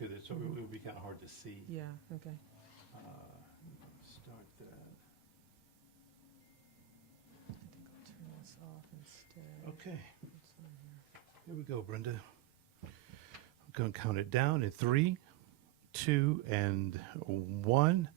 look at it, so it would be kind of hard to see. Yeah, okay. Start that. I think I'll turn this off instead. Okay, What's on here? here we go, Brenda. I'm going to count it down in 3, 2, and 1.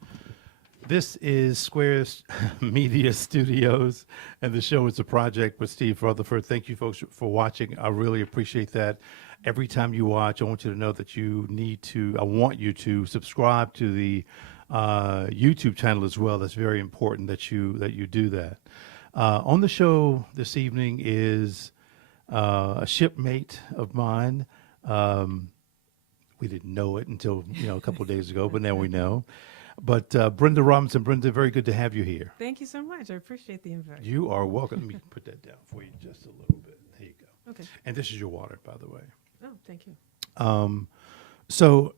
This is Squares Media Studios, and the show is a project with Steve Rutherford. Thank you, folks, for watching. I really appreciate that. Every time you watch, I want you to know that I want you to subscribe to the YouTube channel as well. That's very important that you do that. On the show this evening is a shipmate of mine. We didn't know it until a couple of days ago, but now we know. But Brenda Robinson, Brenda, very good to have you here. Thank you so much. I appreciate the invite. You are welcome. Let me put that down for you just a little bit. There you go. Okay. And this is your water, by the way. Oh, thank you. So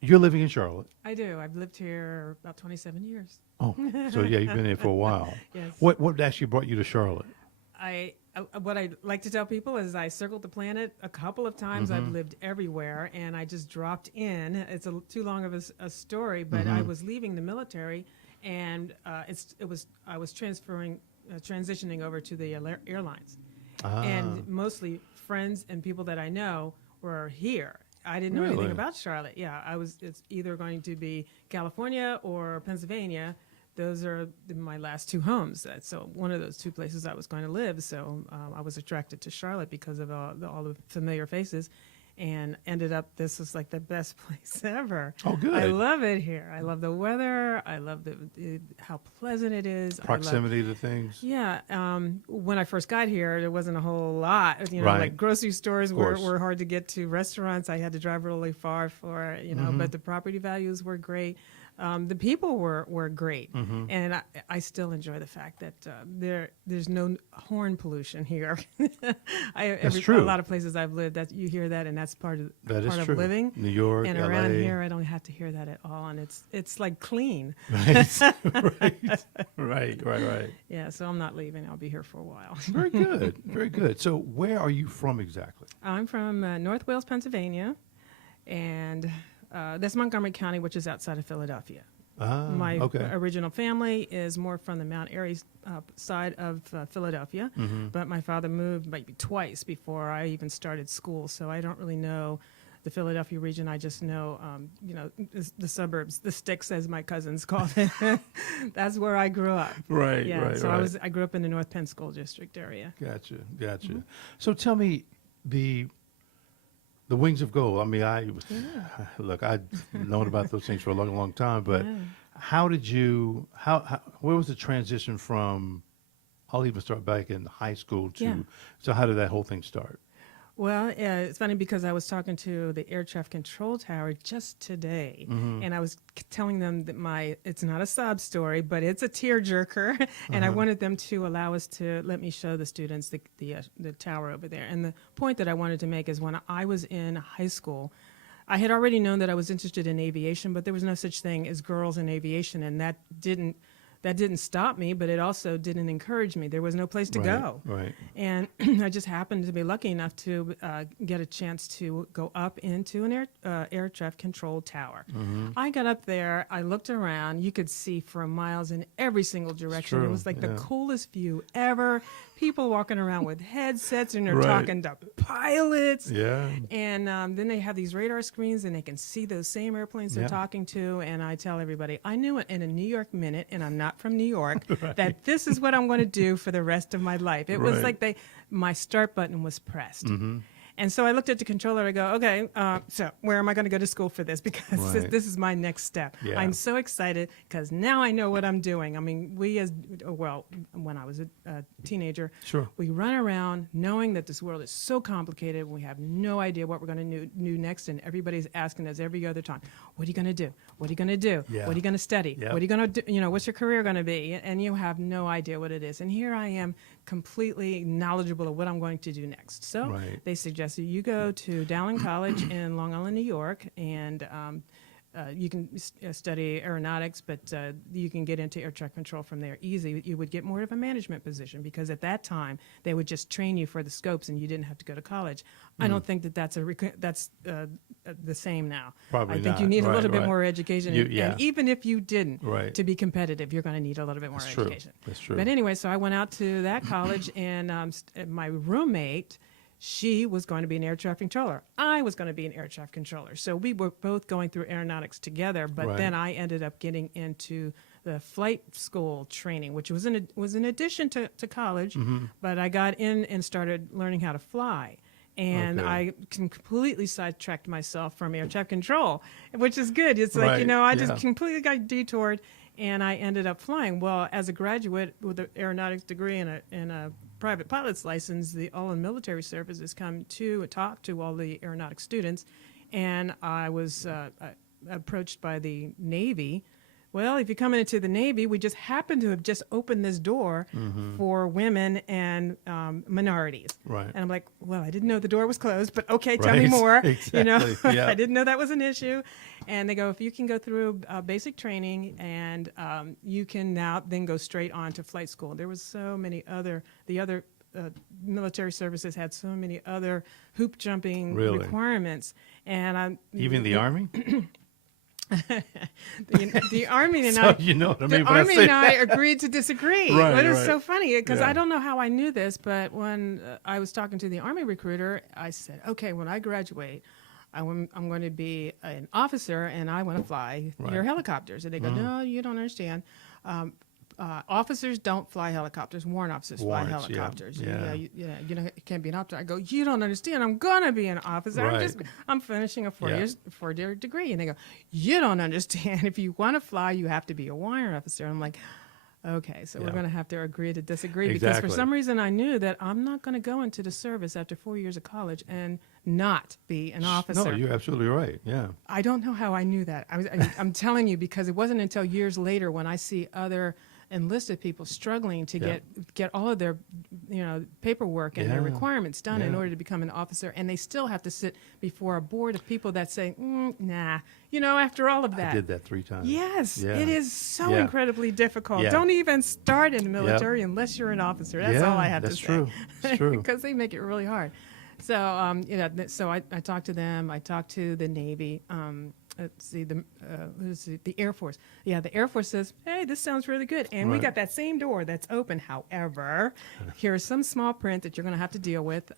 you're living in Charlotte. I do. I've lived here about 27 years. Oh, so yeah, you've been here for a while. Yes. What actually brought you to Charlotte? What I like to tell people is I circled the planet a couple of times. I've lived everywhere, and I just dropped in. It's too long of a story, but I was leaving the military, and I was transitioning over to the airlines, and mostly friends and people that I know were here. I didn't know anything about Charlotte. Yeah, it's either going to be California or Pennsylvania. Those are my last two homes. So one of those two places I was going to live. So I was attracted to Charlotte because of all the familiar faces, and ended up, this was like the best place ever. Oh, good. I love it here. I love the weather. I love how pleasant it is. Proximity to things. Yeah. When I first got here, there wasn't a whole lot. Right. Like grocery stores were hard to get to. Restaurants, I had to drive really far for, but the property values were great. The people were great, and I still enjoy the fact that there's no horn pollution here. That's true. A lot of places I've lived, that you hear that, and that's part of living. New York, and LA. around here, I don't have to hear that at all, and it's like clean. Right. Yeah, so I'm not leaving. I'll be here for a while. Very good, very good. So where are you from exactly? I'm from North Wales, Pennsylvania, and that's Montgomery County, which is outside of Philadelphia. My original family is more from the Mount Airy side of Philadelphia, but my father moved maybe twice before I even started school, so I don't really know the Philadelphia region. I just know, the suburbs, the sticks, as my cousins call it. That's where I grew up. Right. I grew up in the North Penn School District area. Gotcha. So tell me the Wings of Gold. I mean, look, I've known about those things for a long, long time, but how did you, where was the transition from, I'll even start back in high school so how did that whole thing start? Well, it's funny because I was talking to the air traffic control tower just today, and I was telling them that it's not a sob story, but it's a tearjerker, and I wanted them to allow us to let me show the students the tower over there. And the point that I wanted to make is when I was in high school, I had already known that I was interested in aviation, but there was no such thing as girls in aviation, and that didn't stop me, but it also didn't encourage me. There was no place to go. Right. And I just happened to be lucky enough to get a chance to go up into an air traffic control tower. I got up there, I looked around, you could see for miles in every single direction. It was like the coolest view ever. People walking around with headsets, and they're talking to pilots. Yeah. And then they have these radar screens, and they can see those same airplanes they're talking to. And I tell everybody, I knew it in a New York minute, and I'm not from New York, that this is what I'm going to do for the rest of my life. It was like my start button was pressed. And so I looked at the controller. I go, okay, so where am I going to go to school for this? Because this is my next step. Yeah. I'm so excited because now I know what I'm doing. I mean, when I was a teenager, we run around knowing that this world is so complicated. We have no idea what we're going to do next. And everybody's asking us every other time, what are you going to do? What are you going to do? Yeah. What are you going to study? Yep. What are you going to do? What's your career going to be? And you have no idea what it is. And here I am, completely knowledgeable of what I'm going to do next. So they suggested you go to Dowling College in Long Island, New York, and you can study aeronautics, but you can get into air traffic control from there easy. You would get more of a management position because at that time they would just train you for the scopes and you didn't have to go to college. I don't think that that's the same now. Probably I think not. you need a Right, little bit right. more education, Yeah. and even if you didn't, Right. to be competitive, you're going to need a little bit more That's true. education. That's true. But anyway, so I went out to that college, and my roommate, she was going to be an air traffic controller. I was going to be an air traffic controller. So we were both going through aeronautics together, but Right. then I ended up getting into the flight school training, which was in addition to college, but I got in and started learning how to fly. And Okay. I completely sidetracked myself from air traffic control, which is good. It's like, Right, I yeah. just completely got detoured, and I ended up flying. Well, as a graduate with an aeronautics degree and a private pilot's license, all the military services come to talk to all the aeronautics students, and I was approached by the Navy. Well, if you're coming into the Navy, we just happen to have just opened this door for women and minorities. Right. And I'm like, well, I didn't know the door was closed, but okay, tell me Right. more. Exactly. Yeah. I didn't know that was an issue. And they go, if you can go through basic training and you can now then go straight on to flight school. There was so many the other military services had so many other hoop jumping Really? requirements. And Even the Army? the Army and So I, you know what I the mean when I Army say and I that. agreed to disagree. Right, It was right. so funny because Yeah. I don't know how I knew this, but when I was talking to the Army recruiter, I said, "Okay, when I graduate, I'm going to be an officer and I want to fly your Right. helicopters." And they go, "No, you don't understand. Officers don't fly helicopters. Warrant officers fly Warrants, yeah. helicopters. Yeah. You can't be an officer." I go, "You don't understand. I'm gonna be an officer. Right. I'm finishing a Yeah. four-year degree." And they go, "You don't understand. If you want to fly, you have to be a warrant officer." I'm like, okay, so we're Yeah. going to have to agree to disagree because Exactly. for some reason I knew that I'm not going to go into the service after 4 years of college and not be an officer. No, you're absolutely right. Yeah. I don't know how I knew that. I'm telling you because it wasn't until years later when I see other enlisted people struggling to Yeah. get all of their paperwork and their Yeah. requirements done in Yeah. order to become an officer, and they still have to sit before a board of people that say, nah, after all of that. I did that 3 times. Yes, Yeah. it is so Yeah. incredibly difficult. Yeah. Don't even start in the military unless you're an officer. That's all I have that's to say. true. It's true. Because they make it really hard. So, so I talked to them. I talked to the Navy. Let's see, the Air Force. Yeah, the Air Force says, "Hey, this sounds really good." And we Right. got that same door that's open. However, here's some small print that you're going to have to deal with.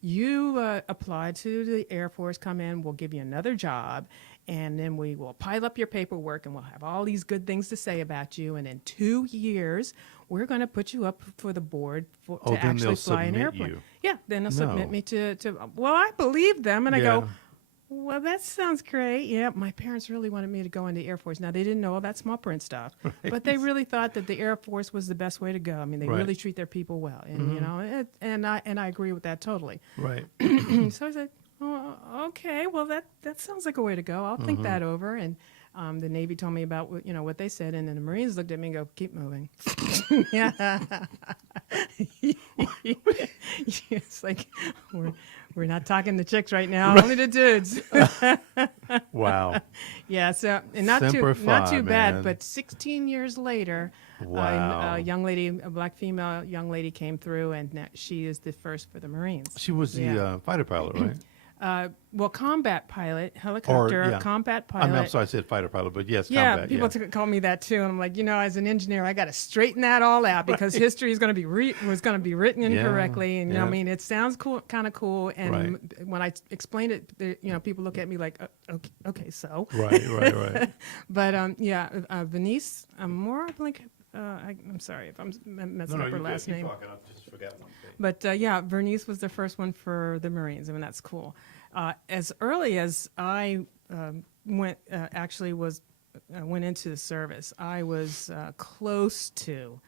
You apply to the Air Force, come in, we'll give you another job, and then we will pile up your paperwork, and we'll have all these good things to say about you. And in 2 years, we're going to put you up for the board to then actually they'll fly an submit airplane. you. Yeah, then they'll submit No. me to. Well, I believe them, and I Yeah. go, well, that sounds great. Yeah, my parents really wanted me to go into the Air Force. Now, they didn't know all that small print stuff, but they really thought that the Air Force was the best way to go. I mean, they Right. really treat their people well, and and I agree with that totally. Right. So I said, oh, okay, well, that sounds like a way to go. I'll think that over. And the Navy told me about what they said, and then the Marines looked at me and go, keep moving. Yeah. It's like we're not talking to chicks right now, only the dudes. Wow. Yeah, so and not Semper too Fi, bad, man. but 16 years later, Wow. a black female young lady came through, and now she is the first for the Marines. She was the Yeah. fighter pilot, right? Well, combat pilot, helicopter, yeah. combat I pilot. mean, I'm sorry, I said fighter pilot, but yes, Yeah, combat. people call me that too, and I'm like, as an engineer, I got to straighten that all out because history is going to be was going to be written Yeah, incorrectly, and yeah. I mean, it sounds cool, kind of cool, and Right. when I explain it, people look at me like, okay, so. Right. But Venice, I'm more like, I'm sorry if I'm messing up her last name. Talking. I just forgot one thing. But Bernice was the first one for the Marines. I mean, that's cool. As early as I went into the service, I was close to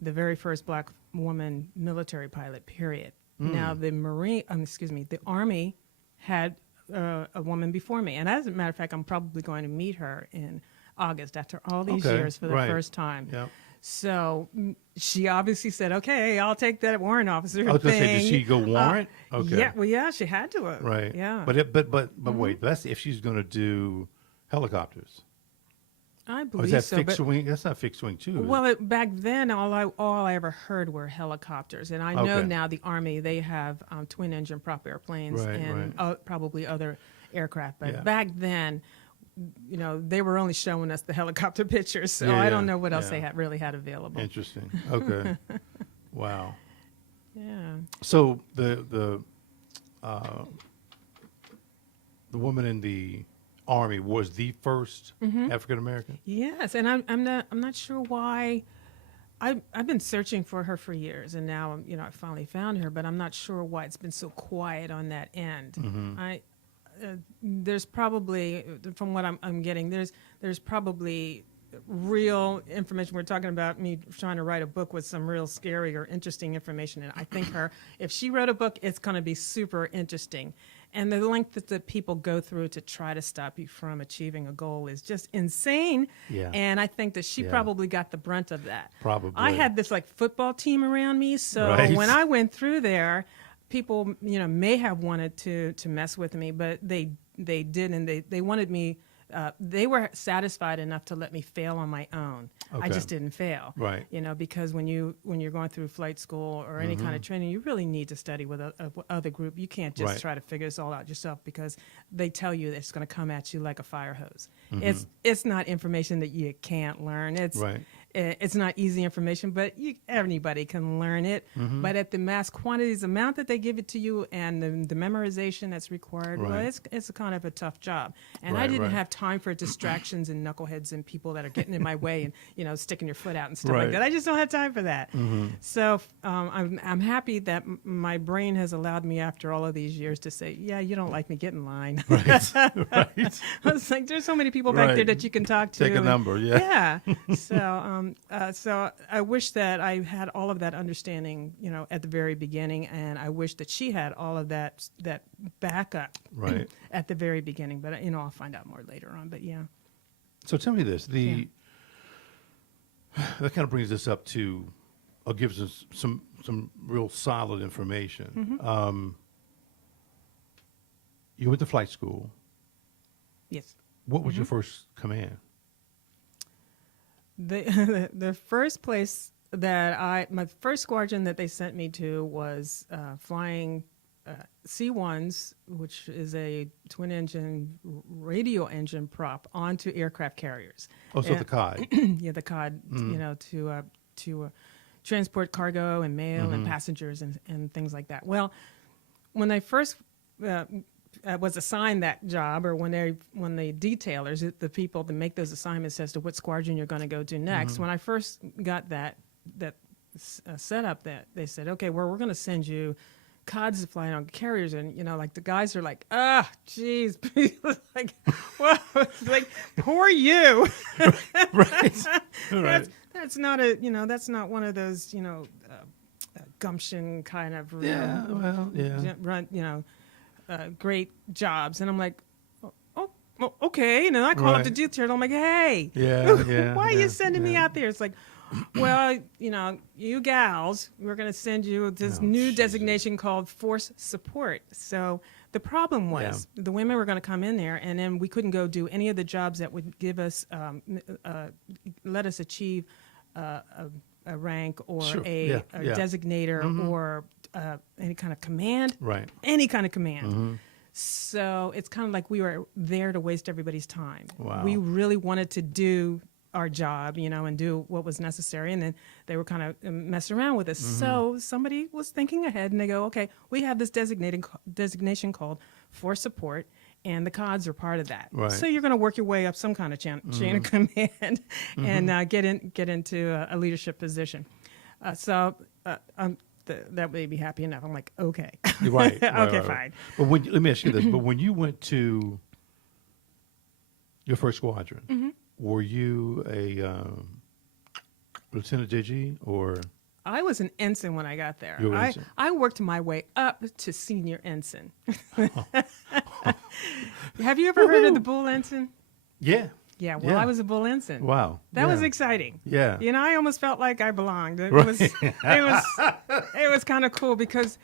the very first black woman military pilot. Period. Now the Army had a woman before me, and as a matter of fact, I'm probably going to meet her in August after all these Okay, years for the right. first time. Yeah. So she obviously said, "Okay, I'll take that warrant officer I was going to say, thing." did she go warrant? Okay. Yeah, she had to. Right. Yeah. But wait, that's if she's going to do helicopters. I Or is believe that so. fixed But wing? That's not fixed wing too. is well, back then, all I ever heard were helicopters, and I know Okay. now the Army they have twin engine prop airplanes Right, and probably other aircraft. But Yeah. back then, they were only showing us the helicopter pictures, so Yeah, I don't yeah, know what else they yeah. really had available. Interesting. Okay. Wow. Yeah. So the woman in the Army was the first African American. Yes, and I'm not sure why. I've been searching for her for years, and now I finally found her, but I'm not sure why it's been so quiet on that end. There's probably, from what I'm getting, there's probably real information. We're talking about me trying to write a book with some real scary or interesting information, and I think if she wrote a book, it's going to be super interesting. And the length that the people go through to try to stop you from achieving a goal is just insane. Yeah. And I think that she Yeah. probably got the brunt of that. Probably. I had this like football team around me, so Right. when I went through there, people may have wanted to mess with me, but they didn't. They wanted me. They were satisfied enough to let me fail on my own. I Okay. just didn't fail. Right. Because when you're going through flight school or any kind of training, you really need to study with a other group. You can't just Right. try to figure this all out yourself, because they tell you that it's going to come at you like a fire hose. Mm-hmm. It's not information that you can't learn. Right. It's not easy information, but anybody can learn it. Mm-hmm. But at the mass quantities amount that they give it to you and the memorization that's required, well, Right. it's a kind of a tough job. And I Right, didn't right. have time for distractions and knuckleheads and people that are getting in my way and sticking your foot out and stuff Right. like that. I just don't have time for that. So I'm happy that my brain has allowed me after all of these years to say, yeah, you don't like me, get in line. Right. I was like, there's so many people back there Right. that you can talk to. Take a and- number. Yeah. Yeah. So I wish that I had all of that understanding, at the very beginning, and I wish that she had all of that backup Right. at the very beginning. But I'll find out more later on. But yeah. So tell me this: that kind of brings us up to, or gives us some real solid information. You went to flight school. Yes. What was your first command? The first place that my first squadron that they sent me to was flying C-1s, which is a twin engine radio engine prop onto aircraft carriers. Oh, so And- the COD. Yeah, the COD, to transport cargo and mail and passengers and things like that. Well, when I first was assigned that job, or when the detailers, the people that make those assignments as to what squadron you're going to go to next, when I first got that setup, that they said, okay, well, we're going to send you CODs to fly on carriers, and like the guys are like, geez, like, well, it's like, poor you. Right. Right. That's not that's not one of those gumption kind of Yeah. Well. Yeah. run great jobs. And I'm like, oh, okay. And then I call up Right. the detail. I'm like, hey, Yeah. Yeah. why are yeah, you sending me yeah. out there? It's like, well, you gals, we're going to send you this Oh, new Jesus. designation called force support. So the problem was the women were going to come in there, and then we couldn't go do any of the jobs that would give us, let us achieve a rank or Sure. a Yeah. Yeah. designator or any kind of command. Right. Any kind of command. So it's kind of like we were there to waste everybody's time. Wow. We really wanted to do our job, and do what was necessary. And then they were kind of messing around with us. So somebody was thinking ahead, and they go, okay, we have this designation called force support, and the CODs are part of that. Right. So you're going to work your way up some kind of chain of command and get into a leadership position. That made me happy enough. I'm like, okay. Right. Okay, right. fine. But let me ask you this: but when you went to your first squadron, were you a Lieutenant JG or? I was an ensign when I got there. You were an ensign. I worked my way up to senior ensign. Have you ever heard of the bull ensign? Yeah. Yeah, well, Yeah. I was a bull ensign. Wow. That was Yeah. exciting. Yeah. I almost felt like I belonged. It Right. was it was kind of cool because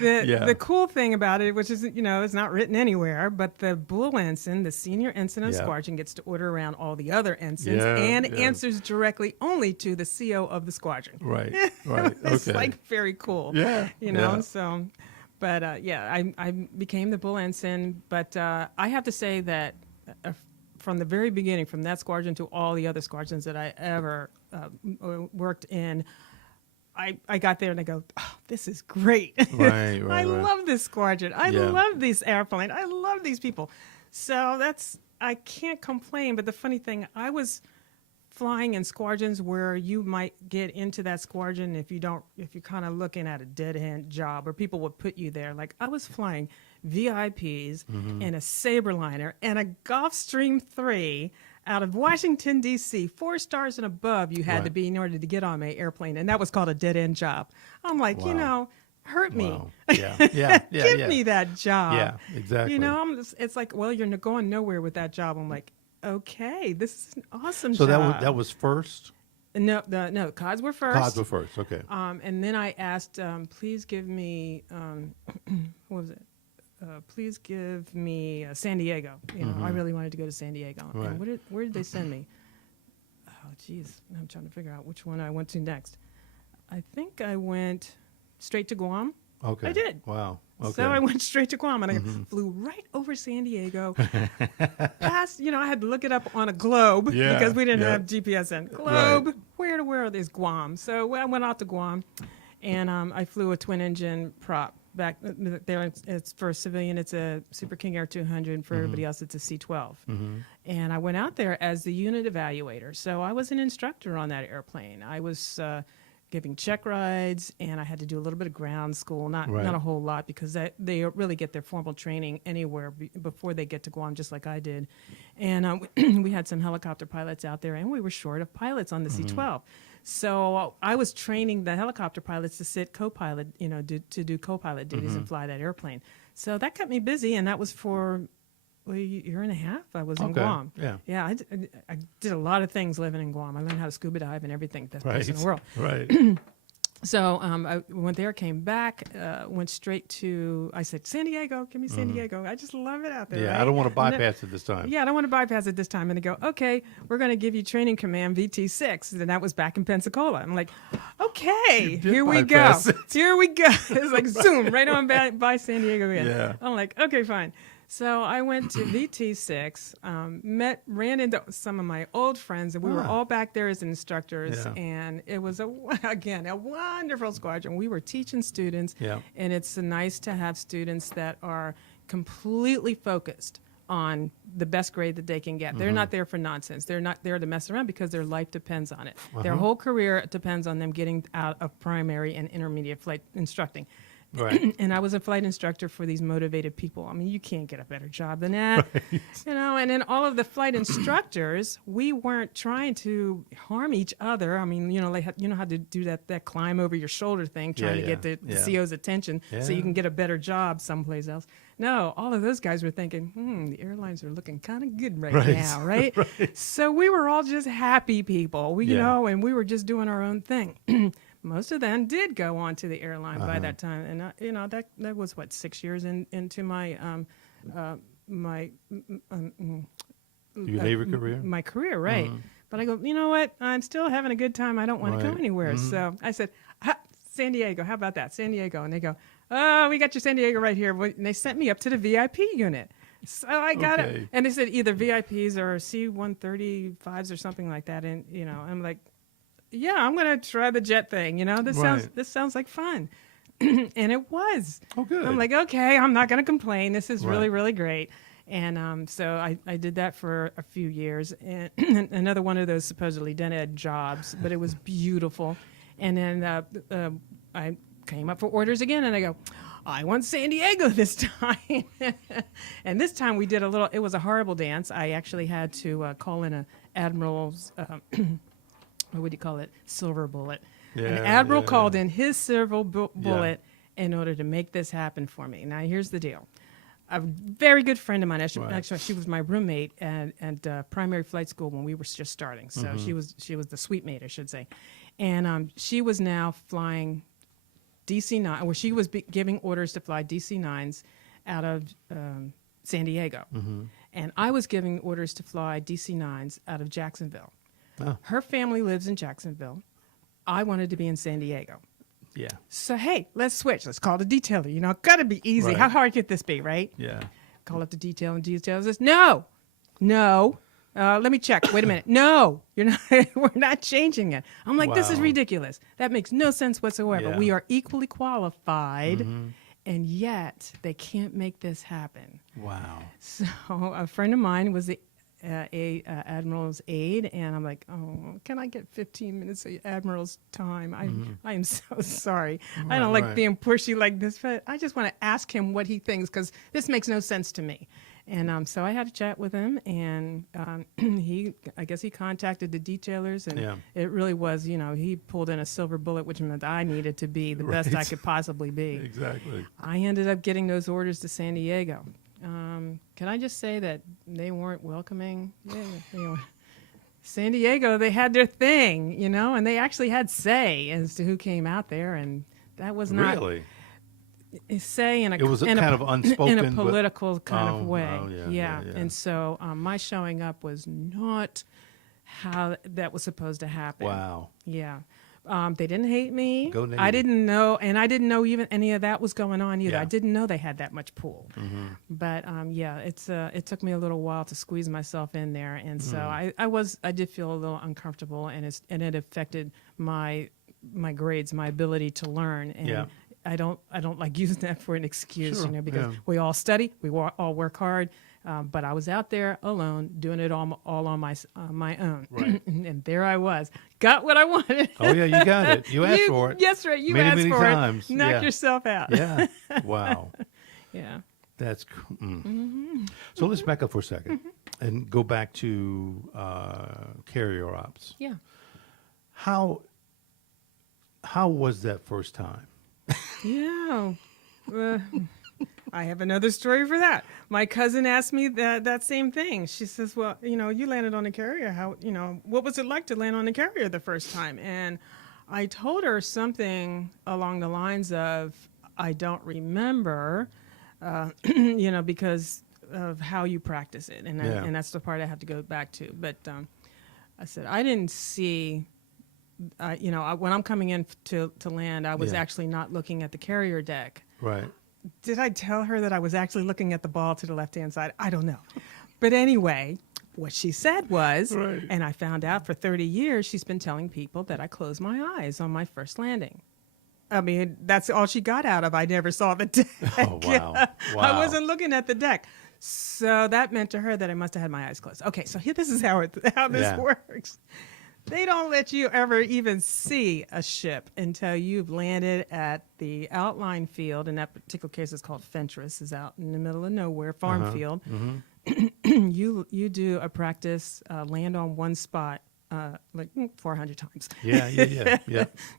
the cool thing about it, which is, it's not written anywhere, but the bull ensign, the senior ensign of Yeah. squadron, gets to order around all the other ensigns Yeah, and yeah. answers directly only to the CO of the squadron. Right. Right. It's Okay. like very cool. Yeah, yeah. So, but I became the bull ensign. But I have to say that from the very beginning, from that squadron to all the other squadrons that I ever worked in, I got there and I go, oh, this is great. Right, right, I right. love this squadron. I Yeah. love this airplane. I love these people. So I can't complain. But the funny thing, I was flying in squadrons where you might get into that squadron if you're kind of looking at a dead end job, or people would put you there. Like I was flying VIPs and a Saberliner and a Gulfstream 3 out of Washington, D.C., 4 stars and above you had to Right. be in order to get on my airplane, and that was called a dead-end job. I'm like, Wow. hurt me. Wow. Yeah. Yeah. Yeah. Give yeah. me that job. Yeah. Exactly. It's like, well, you're going nowhere with that job. I'm like, okay, this is an awesome So job. that was first. No, the CODs were first. CODs were first. Okay. And then I asked, please give me, what was it? Please give me San Diego. I really wanted to go to San Diego. Right. And where did they send me? Oh, geez. I'm trying to figure out which one I went to next. I think I went straight to Guam. Okay. I did. Wow. Okay. So I went straight to Guam, and I flew right over San Diego. Past, I had to look it up on a globe Yeah, because we didn't yeah. have GPS in. Globe, Right. where to where is Guam? So I went out to Guam, and I flew a twin-engine prop. Back there, it's for a civilian, it's a Super King Air 200, and for everybody else, it's a C-12. And I went out there as the unit evaluator. So I was an instructor on that airplane. I was giving check rides, and I had to do a little bit of ground school, not a whole lot, because they really get their formal training anywhere before they get to Guam, just like I did. And we had some helicopter pilots out there, and we were short of pilots on the C-12. So I was training the helicopter pilots to sit co-pilot, to do co-pilot duties and fly that airplane. So that kept me busy, and that was for a year and a half. I was in Okay. Guam. Yeah. Yeah, I did a lot of things living in Guam. I learned how to scuba dive and everything. Best place in the world. Right. So I went there, came back, went straight to, I said, San Diego, give me San Diego. I just love it out there. Yeah. right? I don't want to And then- bypass it this time. Yeah, I don't want to bypass it this time. And they go, okay, we're going to give you training command VT6. And that was back in Pensacola. I'm like, okay, did here we go. bypass it. Here we go. It's like zoom, right on by San Diego again. Yeah. I'm like, okay, fine. So I went to VT6, ran into some of my old friends, and we were all back there as instructors. Yeah. And it was, again, a wonderful squadron. We were teaching students, Yeah. and it's nice to have students that are completely focused on the best grade that they can get. They're not there for nonsense. They're not there to mess around because their life depends on it. Their whole career depends on them getting out of primary and intermediate flight instructing. Right. And I was a flight instructor for these motivated people. I mean, you can't get a better job than that. Right. And then all of the flight instructors, we weren't trying to harm each other. I mean, like, you know how to do that climb over your shoulder thing, trying to get the CO's attention so you Yeah. can get a better job someplace else. No, all of those guys were thinking, the airlines are looking kind of good right now, right? Right. So we were all just happy people, and we were just doing our own thing. Most of them did go on to the airline by that time, and that was 6 years into my Your Navy career? my career, right? But I go, you know what? I'm still having a good time. I don't want to go Right. anywhere. So I said, San Diego. How about that? San Diego. And they go, oh, we got your San Diego right here. And they sent me up to the VIP unit. So I got it. Okay. And they said either VIPs or C-135s or something like that. And, I'm like, yeah, I'm going to try the jet thing. This sounds like fun. And it was. Oh, good. I'm like, okay, I'm not going to complain. This is really, Right. really great. And so I did that for a few years. And another one of those supposedly dead-end jobs, but it was beautiful. And then I came up for orders again, and I go, I want San Diego this time. And this time we did it was a horrible dance. I actually had to call in a admiral's, what would you call it? Silver bullet. An admiral called in his silver bullet in order to make this happen for me. Now, here's the deal. A very good friend of mine, actually, she was my roommate at primary flight school when we were just starting. So she was the suite mate, I should say. And she was now flying DC-9, where she was giving orders to fly DC-9s out of San Diego. And I was giving orders to fly DC-9s out of Jacksonville. Oh. Her family lives in Jacksonville. I wanted to be in San Diego. Yeah. So, hey, let's switch. Let's call the detailer. You know, got to be easy. Right. How hard could this be, right? Yeah. Call up the detail, and detail says, no. Let me check. Wait a minute. No, you're not. We're not changing it. I'm like, this is Wow. ridiculous. That makes no sense whatsoever. Yeah. We are equally qualified, and yet they can't make this happen. Wow. So a friend of mine was the admiral's aide, and I'm like, oh, can I get 15 minutes of admiral's time? I am so sorry. I don't like right. being pushy like this, but I just want to ask him what he thinks, because this makes no sense to me. And so I had a chat with him, and I guess he contacted the detailers, and Yeah. it really was, he pulled in a silver bullet, which meant I needed to be the best I Right. could possibly be. Exactly. I ended up getting those orders to San Diego. Can I just say that they weren't welcoming? Yeah, San Diego, they had their thing, and they actually had say as to who came out there, and that was not Really? say in a It was in kind of unspoken, in a but- political kind of way. Oh, yeah. And so my showing up was not how that was supposed to happen. Wow. Yeah. They didn't hate me. Go Navy. I didn't know, and I didn't know even any of that was going on either. Yeah. I didn't know they had that much pull. But it took me a little while to squeeze myself in there, and so I did feel a little uncomfortable, and it affected my grades, my ability to learn. And Yeah. I don't like using that for an excuse, Sure, because yeah. we all study, all work hard. But I was out there alone, doing it all on my own. Right. And there I was. Got what I wanted. Oh, yeah, you got it. You asked for it. Yes, right. You Many, asked many for times. it. Knock Yeah. yourself out. Yeah. Wow. Yeah. That's So let's back up for a second and go back to carrier ops. Yeah. How was that first time? Yeah. I have another story for that. My cousin asked me that same thing. She says, well, you landed on a carrier. How, what was it like to land on a carrier the first time? And I told her something along the lines of, I don't remember, because of how you practice it. And, Yeah. and that's the part I have to go back to. But I said, I didn't see... when I'm coming in to land, I was Yeah. actually not looking at the carrier deck. Right. Did I tell her that I was actually looking at the ball to the left-hand side? I don't know. But anyway, what she said was, Right. and I found out for 30 years, she's been telling people that I closed my eyes on my first landing. I mean, that's all she got out of. I never saw the deck. Oh, wow. I Wow. wasn't looking at the deck. So that meant to her that I must have had my eyes closed. Okay, so this is how this Yeah. works. They don't let you ever even see a ship until you've landed at the outline field. In that particular case, it's called Fentress. Is out in the middle of nowhere, farm field. You do a practice land on one spot like 400 times. Yeah.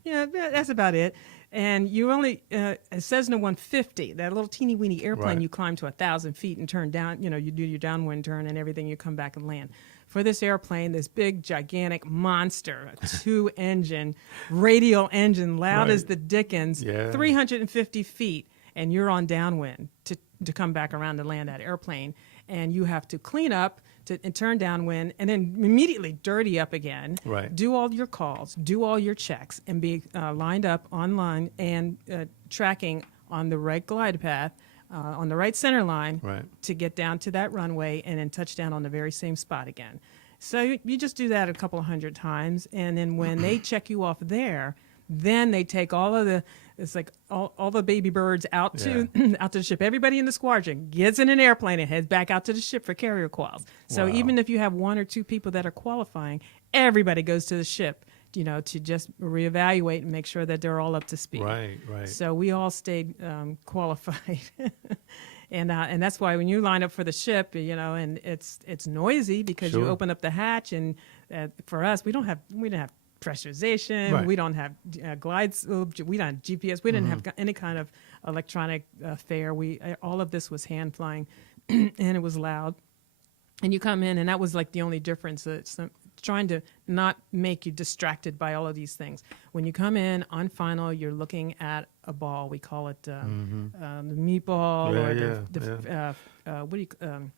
Yeah, that's about it. And you only, it says in the 150, that little teeny weeny airplane, Right. you climb to 1,000 feet and turn down, you do your downwind turn and everything, you come back and land. For this airplane, this big, gigantic monster, a 2-engine, radial engine, loud as Right. the dickens, Yeah. 350 feet, and you're on downwind to come back around to land that airplane. And you have to clean up and turn downwind and then immediately dirty up again. Right. Do all your calls, do all your checks, and be lined up online and tracking on the right glide path, on the right center line Right. to get down to that runway and then touch down on the very same spot again. So you just do that a couple of hundred times. And then when they check you off there, then they take all of the, it's like all the baby birds out to out to the ship. Everybody in the squadron gets in an airplane and heads back out to the ship for carrier quals. So Wow. even if you have one or two people that are qualifying, everybody goes to the ship, to just reevaluate and make sure that they're all up to speed. Right. So we all stayed qualified. And that's why when you line up for the ship, and it's noisy because you Sure. open up the hatch, and for us, we didn't have pressurization. Right. We don't have glides. We don't have GPS. We didn't have any kind of electronic fare. All of this was hand flying, and it was loud. And you come in, and that was like the only difference. trying to not make you distracted by all of these things. When you come in on final, you're looking at a ball. We call it the meatball what do you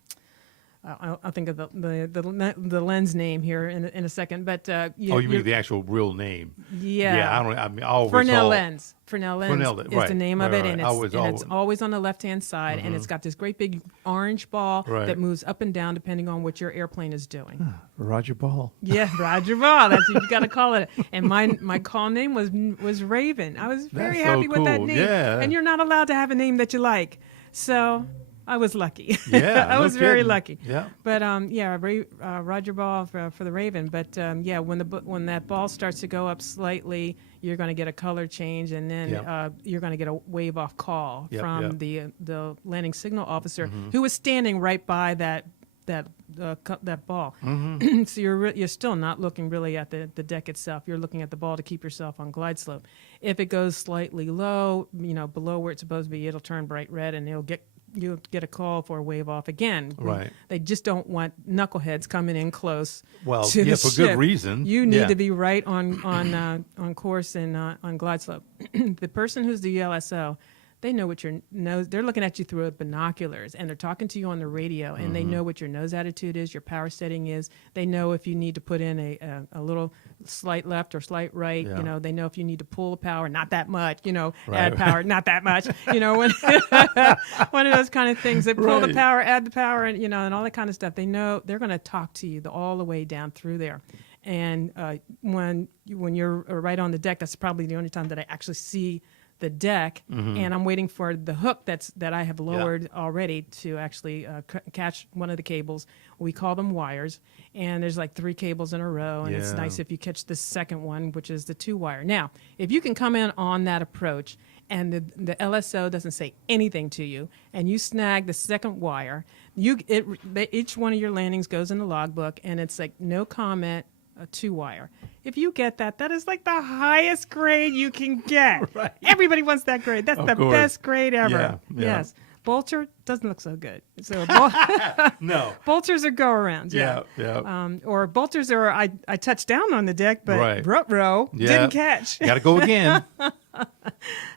I'll think of the lens name here in a second, but you mean the actual real name? Yeah. Yeah, I mean, I always Fresnel lens. Fresnel lens is right, the name of right, it, right. and it's always on the left-hand side, and it's got this great big orange ball that moves up and down depending on what your airplane is doing. Roger Ball. Yeah, Roger Ball. That's what you got to call it. And my call name was Raven. I was very happy with that name. Yeah. And you're not allowed to have a name that you like, so I was lucky. Yeah, I was very lucky. Yeah. But Roger Ball for the Raven. But when that ball starts to go up slightly, you're going to get a color change, and then you're going to get a wave off call from the landing signal officer who was standing right by that ball. So you're still not looking really at the deck itself. You're looking at the ball to keep yourself on glide slope. If it goes slightly low, below where it's supposed to be, it'll turn bright red, and you'll get a call for a wave off again. Right. They just don't want knuckleheads coming in close. Well, to the for ship. good reason. You need to be right on course and on glide slope. The person who's the LSO, they know what your nose. They're looking at you through binoculars, and they're talking to you on the radio, and they know what your nose attitude is, your power setting is. They know if you need to put in a little slight left or slight right. Yeah. They know if you need to pull the power, not that much. Right. Add power, not that much. When one of those kind of things. They pull the power, add the power, and and all that kind of stuff. They know they're going to talk to you all the way down through there. And when you're right on the deck, that's probably the only time that I actually see the deck, and I'm waiting for the hook that I have lowered already to actually catch one of the cables. We call them wires, and there's like 3 cables in a row, and it's nice if you catch the second one, which is the 2-wire. Now, if you can come in on that approach, and the LSO doesn't say anything to you, and you snag the second wire, each one of your landings goes in the logbook, and it's like no comment, a 2-wire. If you get that is like the highest grade you can get. Right. Everybody wants that grade. That's the best grade ever. Yeah. Yes. Bolter doesn't look so good. So No. bolters are go arounds. Yeah. Or bolters are I touched down on the deck, but row Yeah. didn't catch. Got to go again.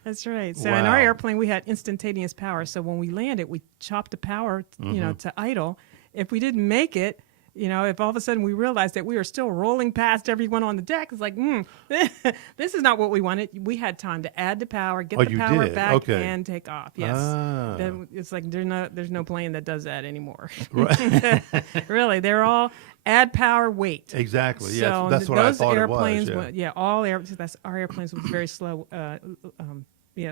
That's right. So in our airplane, we had instantaneous power. So when we landed, we chopped the power, to idle. If we didn't make it, if all of a sudden we realized that we were still rolling past everyone on the deck, it's like, this is not what we wanted. We had time to add the power, get the power back, and take off. Yes. Then it's like there's no plane that does that anymore. Right. Really, they're all add power, wait. Exactly. So that's what I thought airplanes, it was. Our airplanes was very slow.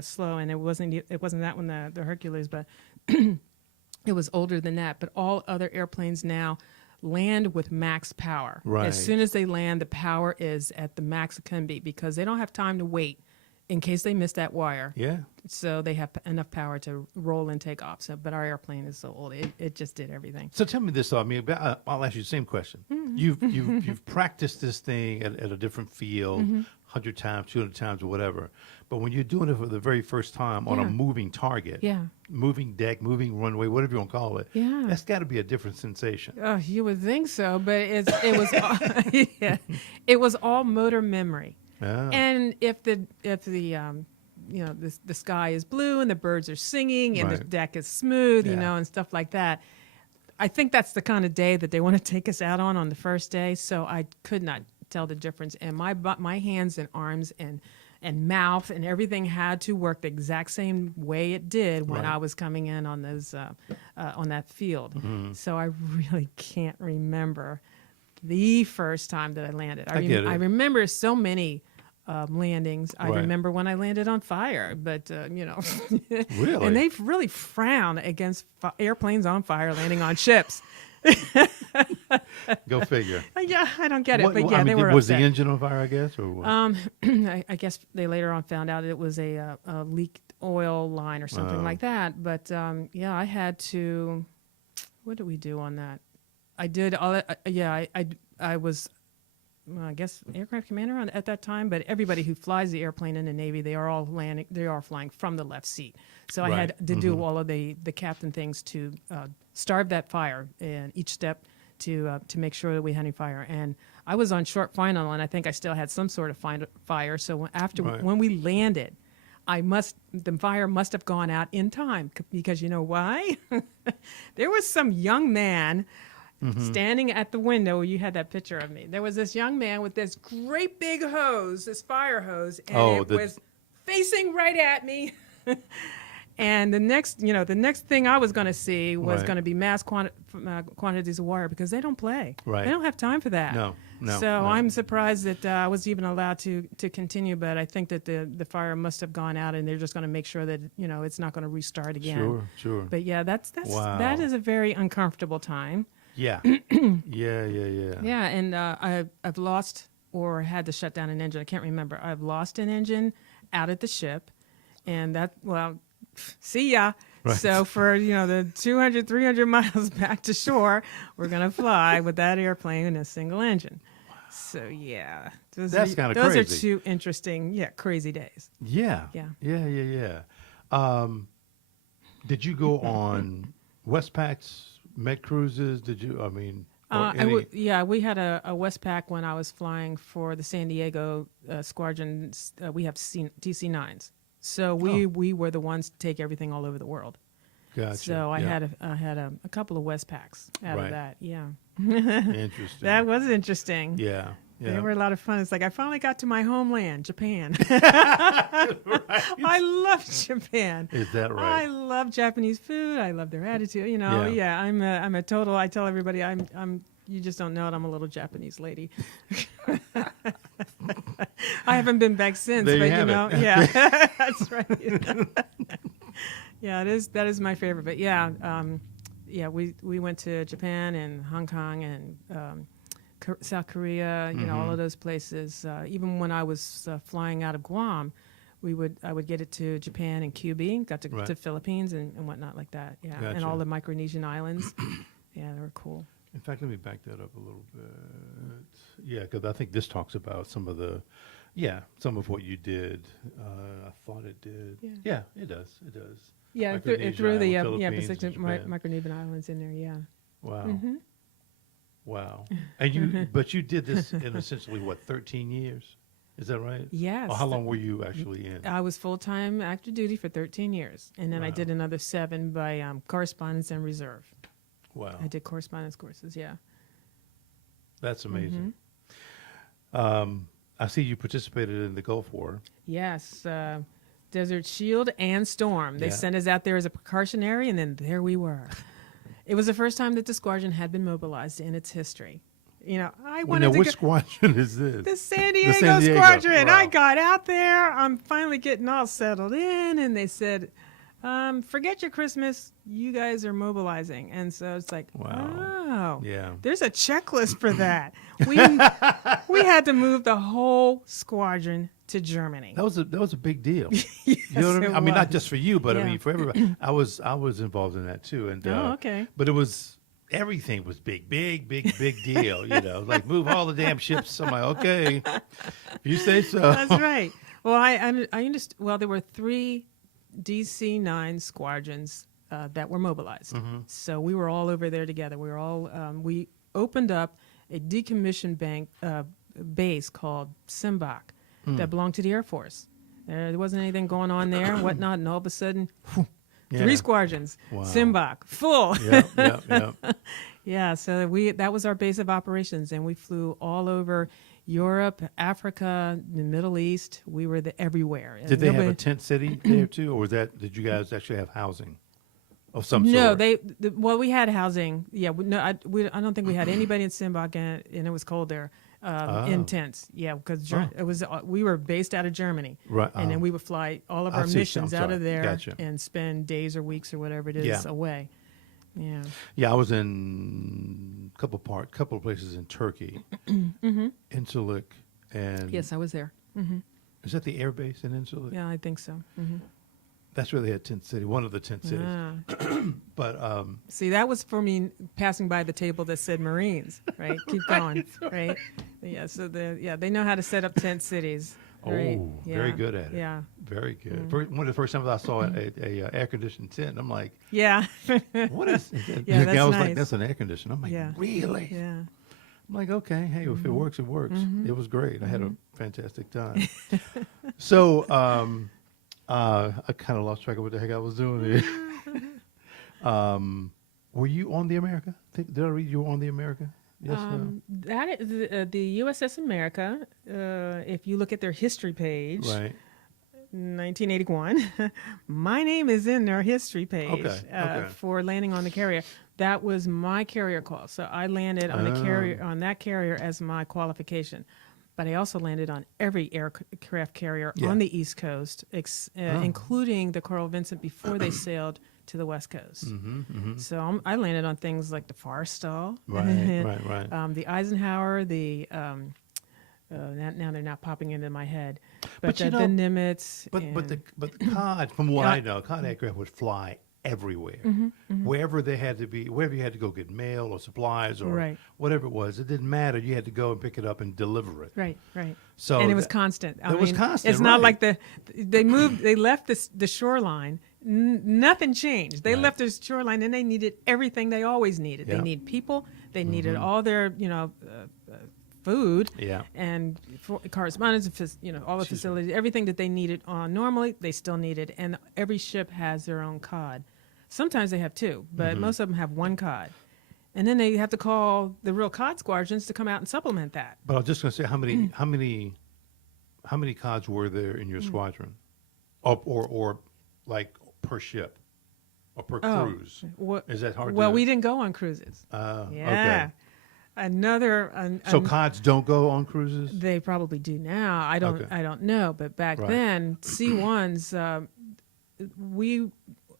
Slow, and it wasn't that one, the Hercules, but it was older than that. But all other airplanes now land with max power. Right. As soon as they land, the power is at the max it can be, because they don't have time to wait in case they miss that wire. Yeah. So they have enough power to roll and take off. But our airplane is so old, it just did everything. So tell me this, though. I mean, I'll ask you the same question. You've practiced this thing at a different field, 100 times, 200 times, or whatever. But when you're doing it for the very first time on a moving target, moving deck, moving runway, whatever you want to call it, that's got to be a different sensation. Oh, you would think so, but it was it was all motor memory. Yeah. And if the the sky is blue and the birds are singing and the deck is smooth, and stuff like that, I think that's the kind of day that they want to take us out on the first day. So I could not tell the difference, and my hands and arms and mouth and everything had to work the exact same way it did when I was coming in on those on that field. So I really can't remember the first time that I landed. I remember so many landings. I remember when I landed on fire, but Really? And they really frown against airplanes on fire landing on ships. Go figure. Yeah, I don't get it, but they were was upset. the engine on fire, I guess, or what? I guess they later on found out it was a leaked oil line or something like that. But I had to. What did we do on that? I did all that. I was, I guess, aircraft commander at that time. But everybody who flies the airplane in the Navy, they are all landing. They are flying from the left seat. So I had to do all of the captain things to starve that fire, and each step to make sure that we had any fire. And I was on short final, and I think I still had some sort of fire. So when we landed, the fire must have gone out in time, because you know why? There was some young man standing at the window. You had that picture of me. There was this young man with this great big hose, this fire hose, and it was facing right at me. And the next thing I was going to see was going to be mass quantities of water, because they don't play. Right. They don't have time for that. No. So I'm surprised that I was even allowed to continue, but I think that the fire must have gone out, and they're just going to make sure that it's not going to restart again. Sure. But yeah, Wow. that is a very uncomfortable time. Yeah. Yeah. Yeah, and I've lost or had to shut down an engine. I can't remember. I've lost an engine out at the ship, and see ya. Right. So for the 200, 300 miles back to shore, we're gonna fly with that airplane in a single engine. Wow. So yeah, That's kind of those crazy. are two interesting, crazy days. Yeah. Did you go on Westpac's Med cruises? Did you? I mean, we had a Westpac when I was flying for the San Diego squadron. We have DC-9s. So we were the ones to take everything all over the world. Gotcha. So I had a couple of Westpacs out of that. Yeah. Interesting. That was interesting. Yeah. They were a lot of fun. It's like I finally got to my homeland, Japan. Right. I love Japan. Is that right? I love Japanese food. I love their attitude. Yeah. I'm a total. I tell everybody I'm. You just don't know it. I'm a little Japanese lady. I haven't been back since, There you but have it. yeah, that's right. Yeah, that is my favorite. But we went to Japan and Hong Kong and South Korea. All of those places. Even when I was flying out of Guam, I would get it to Japan and QB. Got to Philippines and whatnot like that. Yeah, Gotcha. and all the Micronesian islands. Yeah, they were cool. In fact, let me back that up a little bit. Yeah, because I think this talks about some of what you did. I thought it did. Yeah, it does. It does. Yeah, Micronesia through the Island, Pacific Philippines, and Micronesian islands in there. Yeah. Wow. Mm-hmm. Wow. And but you did this in essentially 13 years? Is that right? Yes. Or how long were you actually in? I was full-time active duty for 13 years, and then I did another 7 by correspondence and reserve. Wow. I did correspondence courses, yeah. That's amazing. I see you participated in the Gulf War. Yes, Desert Shield and Storm. They sent us out there as a precautionary, and then there we were. It was the first time that the squadron had been mobilized in its history. I wanted to which squadron is this? The San Diego Squadron. Wow. I got out there. I'm finally getting all settled in, and they said, forget your Christmas. You guys are mobilizing. And so it's like, wow. Yeah. There's a checklist for that. We had to move the whole squadron to Germany. That was a big deal. Yes, You know what I mean? I mean, not was. just for you, but I Yeah. mean for everybody. I was involved in that too, and okay. But everything was big deal. Like move all the damn ships. I'm like, okay, if you say so. That's right. Well, I understand. Well, there were 3 DC-9 squadrons that were mobilized. So we were all over there together. We were all we opened up a decommissioned base called Simbach that belonged to the Air Force. There wasn't anything going on there and whatnot, and all of a sudden, 3 squadrons, Wow. Simbach, full. Yep. Yeah, so that was our base of operations, and we flew all over Europe, Africa, the Middle East. We were everywhere. Did they have a tent city there too, or did you guys actually have housing of some sort? No, we had housing. Yeah, I don't think we had anybody in Simbach, and it was cold there. In tents, yeah, because it was we were based out of Germany, Right, and then we would fly all of our missions out of there Gotcha. and spend days or weeks or whatever it is away. Yeah. Yeah, I was in a couple of places in Turkey, Incirlik, and Yes, I was there. is that the air base in Incirlik? Yeah, I think so. That's where they had tent city, one of the tent cities. But See, that was for me passing by the table that said Marines, right? Keep going, right? Yeah, so they know how to set up tent cities. Right. Oh, Yeah. very good at it. Yeah. Very good. One of the first times I saw a air conditioned tent, I'm like, Yeah. what is it? Yeah, The that's guy was nice. like, that's an air conditioner. I'm like, Yeah. really? Yeah. I'm like, okay, hey, if it works, it works. It was great. I had a fantastic time. So I kind of lost track of what the heck I was doing there. Were you on the America? Did I read you were on the America? Yes. No? That is the USS America. If you look at their history page, Right. 1981, my name is in their history page Okay. for landing on the carrier. That was my carrier call, so I landed on the carrier on that carrier as my qualification. But I also landed on every aircraft carrier Yeah. on the East Coast, including the Coral Vincent before they sailed to the West Coast. So I landed on things like the Forrestal, Right. the Eisenhower, now they're not popping into my head, but But you the know, Nimitz. But the COD, from what I know, COD aircraft would fly everywhere, wherever they had to be, wherever you had to go get mail or supplies or Right. whatever it was. It didn't matter. You had to go and pick it up and deliver it. Right. So And it was constant. It was constant, It's not right. like they left the shoreline. Nothing changed. They Right. left the shoreline, and they needed everything they always needed. Yeah. They need people. They needed all their food. Yeah. And correspondence, all the facilities, everything that they needed normally, they still needed. And every ship has their own COD. Sometimes they have two, but most of them have one COD. And then they have to call the real COD squadrons to come out and supplement that. But I was just going to say, how many CODs were there in your squadron, or like per ship, or per cruise? Is that hard? Well, we didn't go on cruises. Okay. So CODs don't go on cruises? They probably do now. I don't know, but back Right. then, C1s,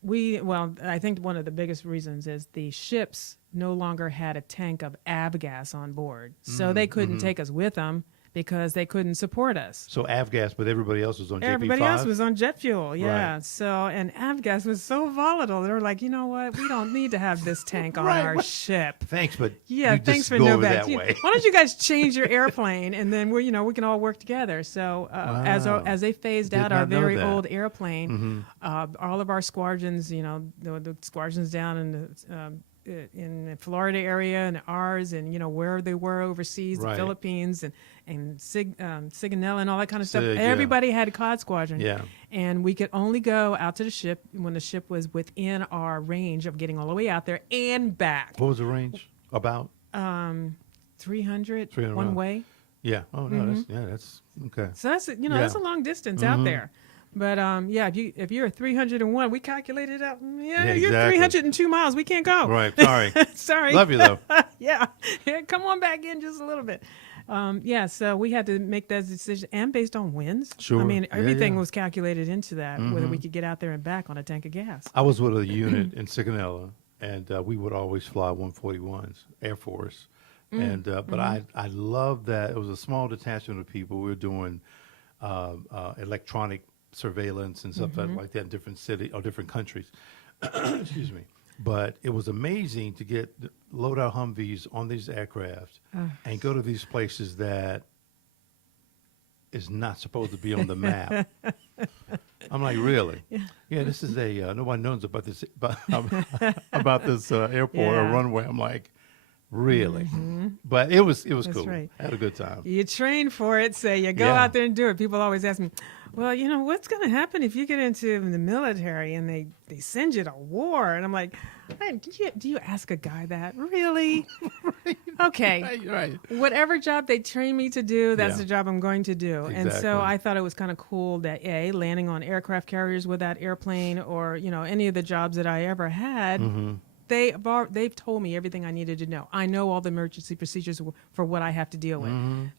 well, I think one of the biggest reasons is the ships no longer had a tank of avgas on board, so they couldn't take us with them because they couldn't support us. So avgas, but everybody else was on JP5? Everybody else was on jet fuel, yeah. Right. So, and avgas was so volatile. They were like, you know what? We don't need to have this tank on Right. our ship. Thanks, but Yeah, you thanks just for go no over bad. that way. Why don't you guys change your airplane, and then we can all work together. So as they phased Did out our not know very that. old airplane, all of our squadrons, the squadrons down in the Florida area and ours, and where they were overseas, Right. the Philippines and Sigonella and all that kind of stuff. Sig, yeah. Everybody had a COD squadron. Yeah. And we could only go out to the ship when the ship was within our range of getting all the way out there and back. What was the range? About? 300 300 one miles. way. Yeah. Oh no, that's okay. So that's that's a long distance out there. But if you're 301, we calculated out. Yeah, you're exactly. 302 miles. We can't go. Right. Sorry. Sorry. Love you though. Yeah, come on back in just a little bit. So we had to make that decision, and based on winds. Sure. I mean, Yeah, everything yeah. was calculated into that, whether we could get out there and back on a tank of gas. I was with a unit in Sigonella, and we would always fly 141s, Air Force. And but I love that it was a small detachment of people. We were doing electronic surveillance and stuff like that in different cities or different countries. Excuse me. But it was amazing to load our Humvees on these aircraft and go to these places that is not supposed to be on the map. I'm like, really? Yeah, this is nobody knows about this about this airport or Yeah. runway. I'm like, really? But it was cool. right. I had a good time. You train for it, so you go Yeah. out there and do it. People always ask me, well, what's going to happen if you get into the military and they send you to war? And I'm like, hey, do you ask a guy that? Really? Okay. Right. Whatever job they train me to do, that's Yeah. the job I'm going to do. And so Exactly. I thought it was kind of cool that, landing on aircraft carriers with that airplane or, any of the jobs that I ever had, they've told me everything I needed to know. I know all the emergency procedures for what I have to deal with.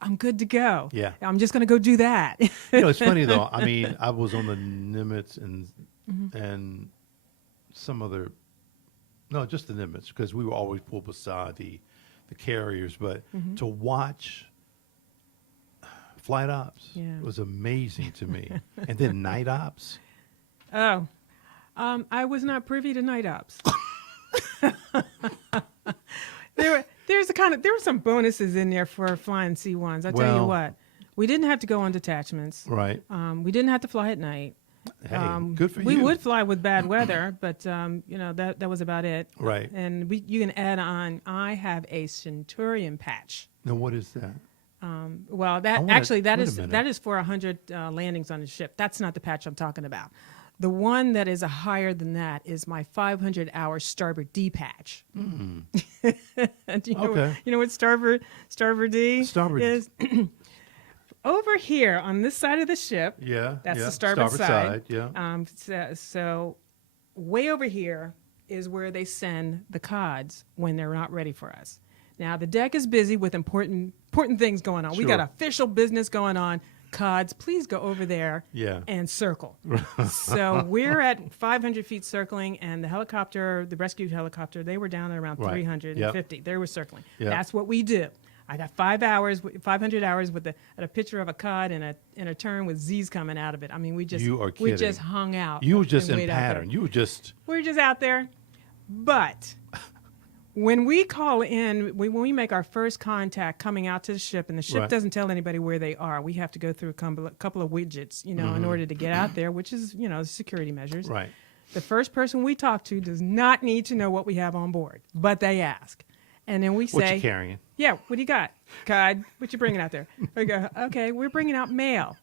I'm good to go. Yeah. I'm just going to go do that. It's funny though. I mean, I was on the Nimitz and some other, no, just the Nimitz, because we were always pulled beside the carriers. But to watch flight ops was amazing to me. And then night ops. Oh, I was not privy to night ops. There were some bonuses in there for flying C1s. I tell you Well, what, We didn't have to go on detachments. Right. We didn't have to fly at night. Hey, good for We you. would fly with bad weather, but that was about it. Right. And you can add on. I have a Centurion patch. Now, what is that? Well, wait a minute. that is for 100 landings on the ship. That's not the patch I'm talking about. The one that is higher than that is my 500-hour starboard D patch. Mm. Do Okay. you know what starboard D Starboard. is? Over here on this side of the ship. Yeah. That's yeah. the starboard side. Yeah. So way over here is where they send the CODs when they're not ready for us. Now the deck is busy with important things going on. We got Sure. official business going on. CODs, please go over there Yeah. and circle. So we're at 500 feet circling, and the rescue helicopter, they were down at around Right. 350. Yep. They were circling. Yep. That's what we do. I got 500 hours with a picture of a cod and a turn with Z's coming out of it. I mean, we just You are we kidding. just hung out. You were just and in waited out there. pattern. You were just. We're just out there. But when we call in, when we make our first contact coming out to the ship, and the ship Right. doesn't tell anybody where they are, we have to go through a couple of widgets, in order to get out there, which is, security measures. Right. The first person we talk to does not need to know what we have on board, but they ask. And then we What say, you carrying? yeah, what do you got? Cod, what you bringing out there? We go, okay, we're bringing out mail.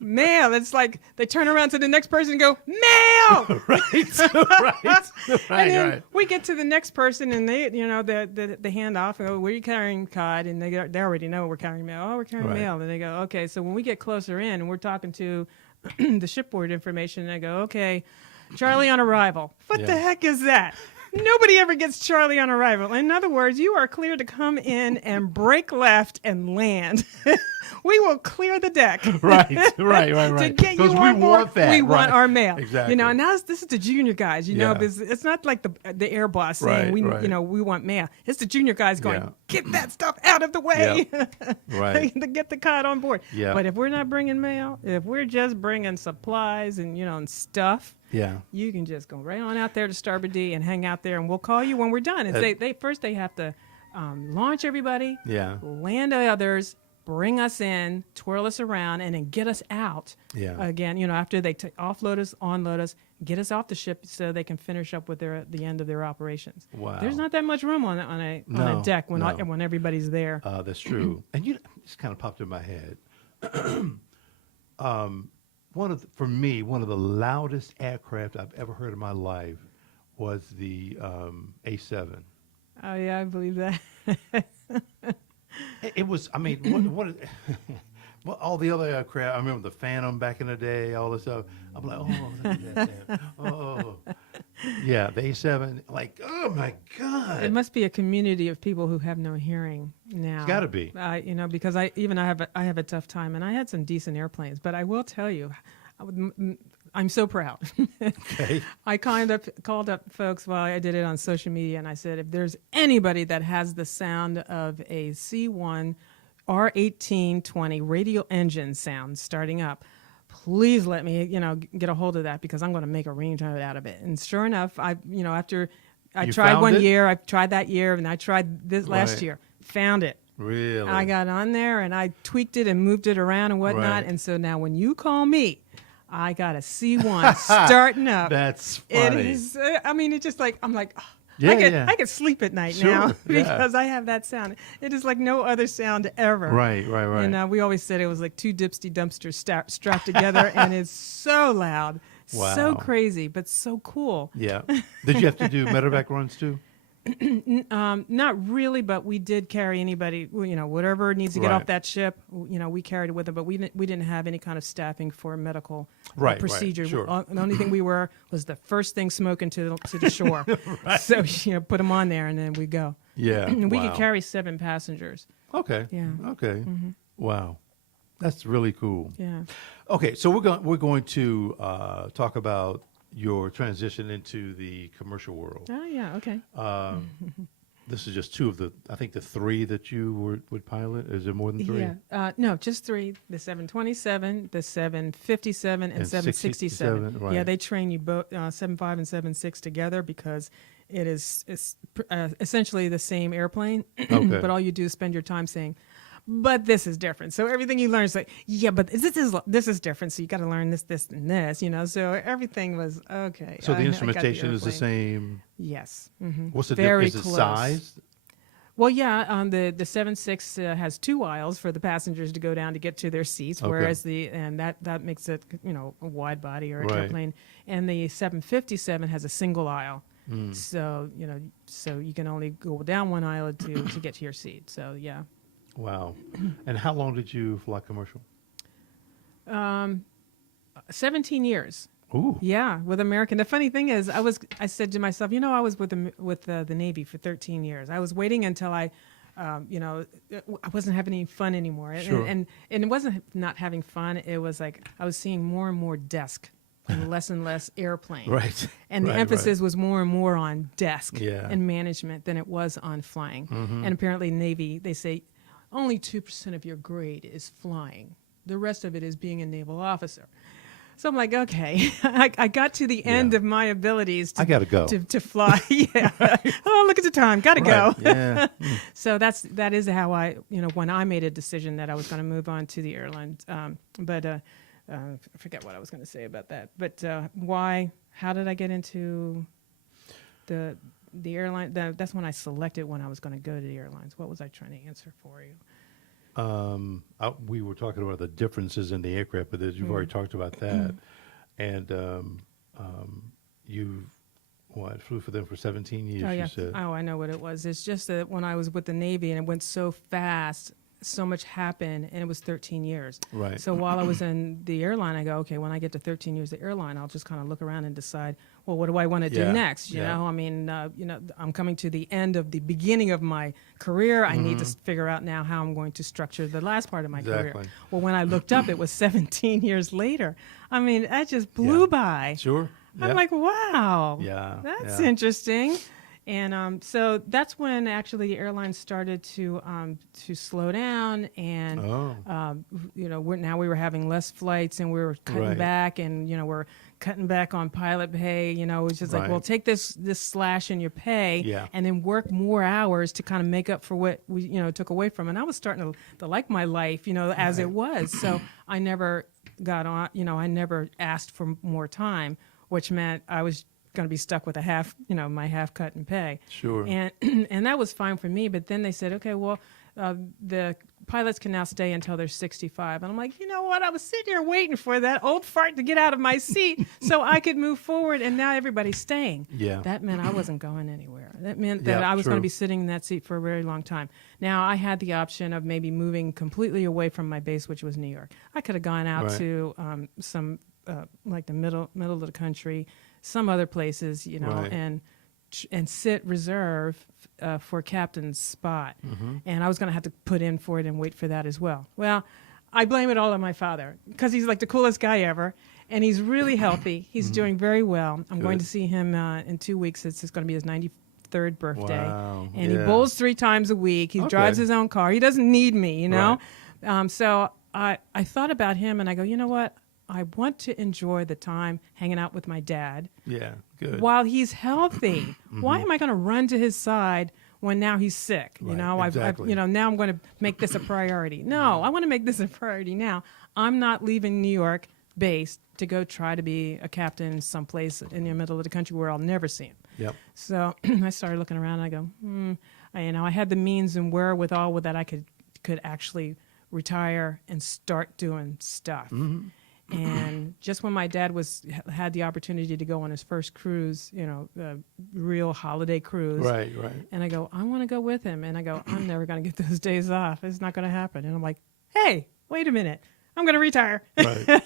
Mail. It's like they turn around to the next person and go, mail! Right. right. And then Right. we get to the next person, and they, the handoff. And go, where are you carrying, Cod? And they already know we're carrying mail. Oh, we're carrying Right. mail. And they go, okay. So when we get closer in, and we're talking to the shipboard information, and I go, okay, Charlie on arrival. What Yeah. the heck is that? Nobody ever gets Charlie on arrival. In other words, you are clear to come in and break left and land. We will clear the deck. Right. To get you Because we on board, want that. we right. want our mail. Exactly. And now this is the junior guys. Yeah. Because it's not like the air boss saying Right. we want mail. It's the junior guys going, Yeah. get that stuff out of the way. Right. To get the cod on board. Yeah. But if we're not bringing mail, if we're just bringing supplies and and stuff, Yeah. you can just go right on out there to Starboard D and hang out there, and we'll call you when we're done. And they have to launch everybody, Yeah. land others, bring us in, twirl us around, and then get us out. Yeah. Again, after they offload us, onload us, get us off the ship so they can finish up with the end of their operations. Wow. There's not that much room on a No, deck when no. when everybody's there. That's true. And just kind of popped in my head. For me, one of the loudest aircraft I've ever heard in my life was the A7. Oh yeah, I believe that. It was. I mean, what well, all the other aircraft. I remember the Phantom back in the day. All this stuff. I'm like, oh, look at that thing. Oh, yeah, the A7. Like, oh my God. It must be a community of people who have no hearing now. It's gotta be. Because I have a tough time, and I had some decent airplanes. But I will tell you, I'm so proud. Okay. I called up folks while I did it on social media, and I said, if there's anybody that has the sound of a C1 R1820 radial engine sound starting up, please let me, get a hold of that, because I'm going to make a ringtone out of it. And sure enough, after I You tried found one it? year, I tried that year, and I tried this last Right. year, found it. Really? I got on there and I tweaked it and moved it around and whatnot. Right. And so now when you call me, I got a C1 starting up. That's It funny. is. It's just like I'm like. Yeah, I could sleep at night Sure, now yeah. because I have that sound. It is like no other sound ever. Right. And we always said it was like two dipsty dumpsters strapped together, and it's so loud, so Wow. crazy, but so cool. Yeah. Did you have to do medevac runs too? Not really, but we did carry anybody, whatever needs to get Right. off that ship, we carried it with them, but we didn't have any kind of staffing for medical Right, procedure. right, sure. The only thing we were was the first thing smoking to the shore. So, put them on there and then we go. Yeah. And we Wow. could carry 7 passengers. Okay. Yeah. Okay. Wow. That's really cool. Yeah. Okay, so we're going to talk about your transition into the commercial world. Oh, yeah. Okay. This is just two of the 3 that you would pilot. Is there more than 3? Yeah. No, just 3. The 727, the 757, and 767. 67, right. Yeah, they train you both 75 and 76 together because it's essentially the same airplane. Okay. But all you do is spend your time saying, but this is different. So everything you learn is like, yeah, but this is different. So you got to learn this, and this, So everything was okay. So the I got instrumentation is the airplane. same. Yes. Mm-hmm. What's the Very difference? Is it close. size? Well, yeah, the 7.6 has 2 aisles for the passengers to go down to get to their seats, Okay. whereas that makes it a wide body or a Right. airplane, and the 757 has a single aisle. Mm. So so you can only go down one aisle to get to your seat. So yeah, Wow. And how long did you fly commercial? 17 years. Ooh. Yeah, with American. The funny thing is, I said to myself, I was with the Navy for 13 years. I was waiting until I wasn't having any fun anymore. Sure. And it wasn't not having fun. It was like I was seeing more and more desk and less airplane. Right. And the Right, emphasis was more and more on desk Yeah. and management than it was on flying. Mm-hmm. And apparently Navy, they say only 2% of your grade is flying. The rest of it is being a naval officer. So I'm like, okay, I got to the end Yeah. of my abilities I gotta go. to fly. Yeah. Oh, look at the time. Got to go. Right. Yeah. So that is how I, when I made a decision that I was going to move on to the airlines. But I forget what I was going to say about that. But why? How did I get into the airline? That's when I selected when I was going to go to the airlines. What was I trying to answer for you? We were talking about the differences in the aircraft, but you've already talked about that. And you flew for them for 17 years, Oh, yeah. you said. Oh, I know what it was. It's just that when I was with the Navy and it went so fast, so much happened, and it was 13 years. Right. So while I was in the airline, I go, okay, when I get to 13 years of airline, I'll just kind of look around and decide, well, what do I want to do Yeah. next? You Yeah. know, I mean, I'm coming to the end of the beginning of my career. I need to figure out now how I'm going to structure the last part of my career. Exactly. Well, when I looked up, it was 17 years later. I mean, that just blew Yeah. by. Sure. I'm Yep. like, wow, Yeah, that's yeah. interesting. And so that's when actually the airlines started to slow down, and Oh. we were having less flights, and we were cutting Right. back, and we're cutting back on pilot pay. It's just like, Right. well, take this slash in your pay, Yeah. and then work more hours to kind of make up for what we took away from. And I was starting to like my life, as it was. So I never got on. I never asked for more time, which meant I was going to be stuck with my half cut in pay. Sure. And and that was fine for me. But then they said, okay, well, the pilots can now stay until they're 65. And I'm like, you know what? I was sitting here waiting for that old fart to get out of my seat so I could move forward. And now everybody's staying. Yeah. That meant I wasn't going anywhere. That meant that Yeah, I was going to true. be sitting in that seat for a very long time. Now, I had the option of maybe moving completely away from my base, which was New York. I could have gone out Right. to some like the middle of the country, some other places, Right. and sit reserve for captain's spot. Mm-hmm. And I was going to have to put in for it and wait for that as well. Well, I blame it all on my father because he's like the coolest guy ever, and he's really healthy. He's doing very well. I'm going Good. to see him in 2 weeks. It's going to be his 93rd birthday. Wow. And he Yeah. bowls 3 times a week. He Okay. drives his own car. He doesn't need me, So I thought about him, and I go, you know what? I want to enjoy the time hanging out with my dad Yeah. Good. while he's healthy. Why am I going to run to his side when now he's sick? Right, exactly. Now I'm going to make this a priority. No, I want to make this a priority now. I'm not leaving New York base to go try to be a captain someplace in the middle of the country where I'll never see him. Yep. So I started looking around, and I go, I had the means and wherewithal with that I could actually retire and start doing stuff. Mm-hmm. And just when my dad had the opportunity to go on his first cruise, real holiday cruise. Right. Right. And I go, I want to go with him. And I go, I'm never going to get those days off. It's not going to happen. And I'm like, hey, wait a minute. I'm going to retire. Right.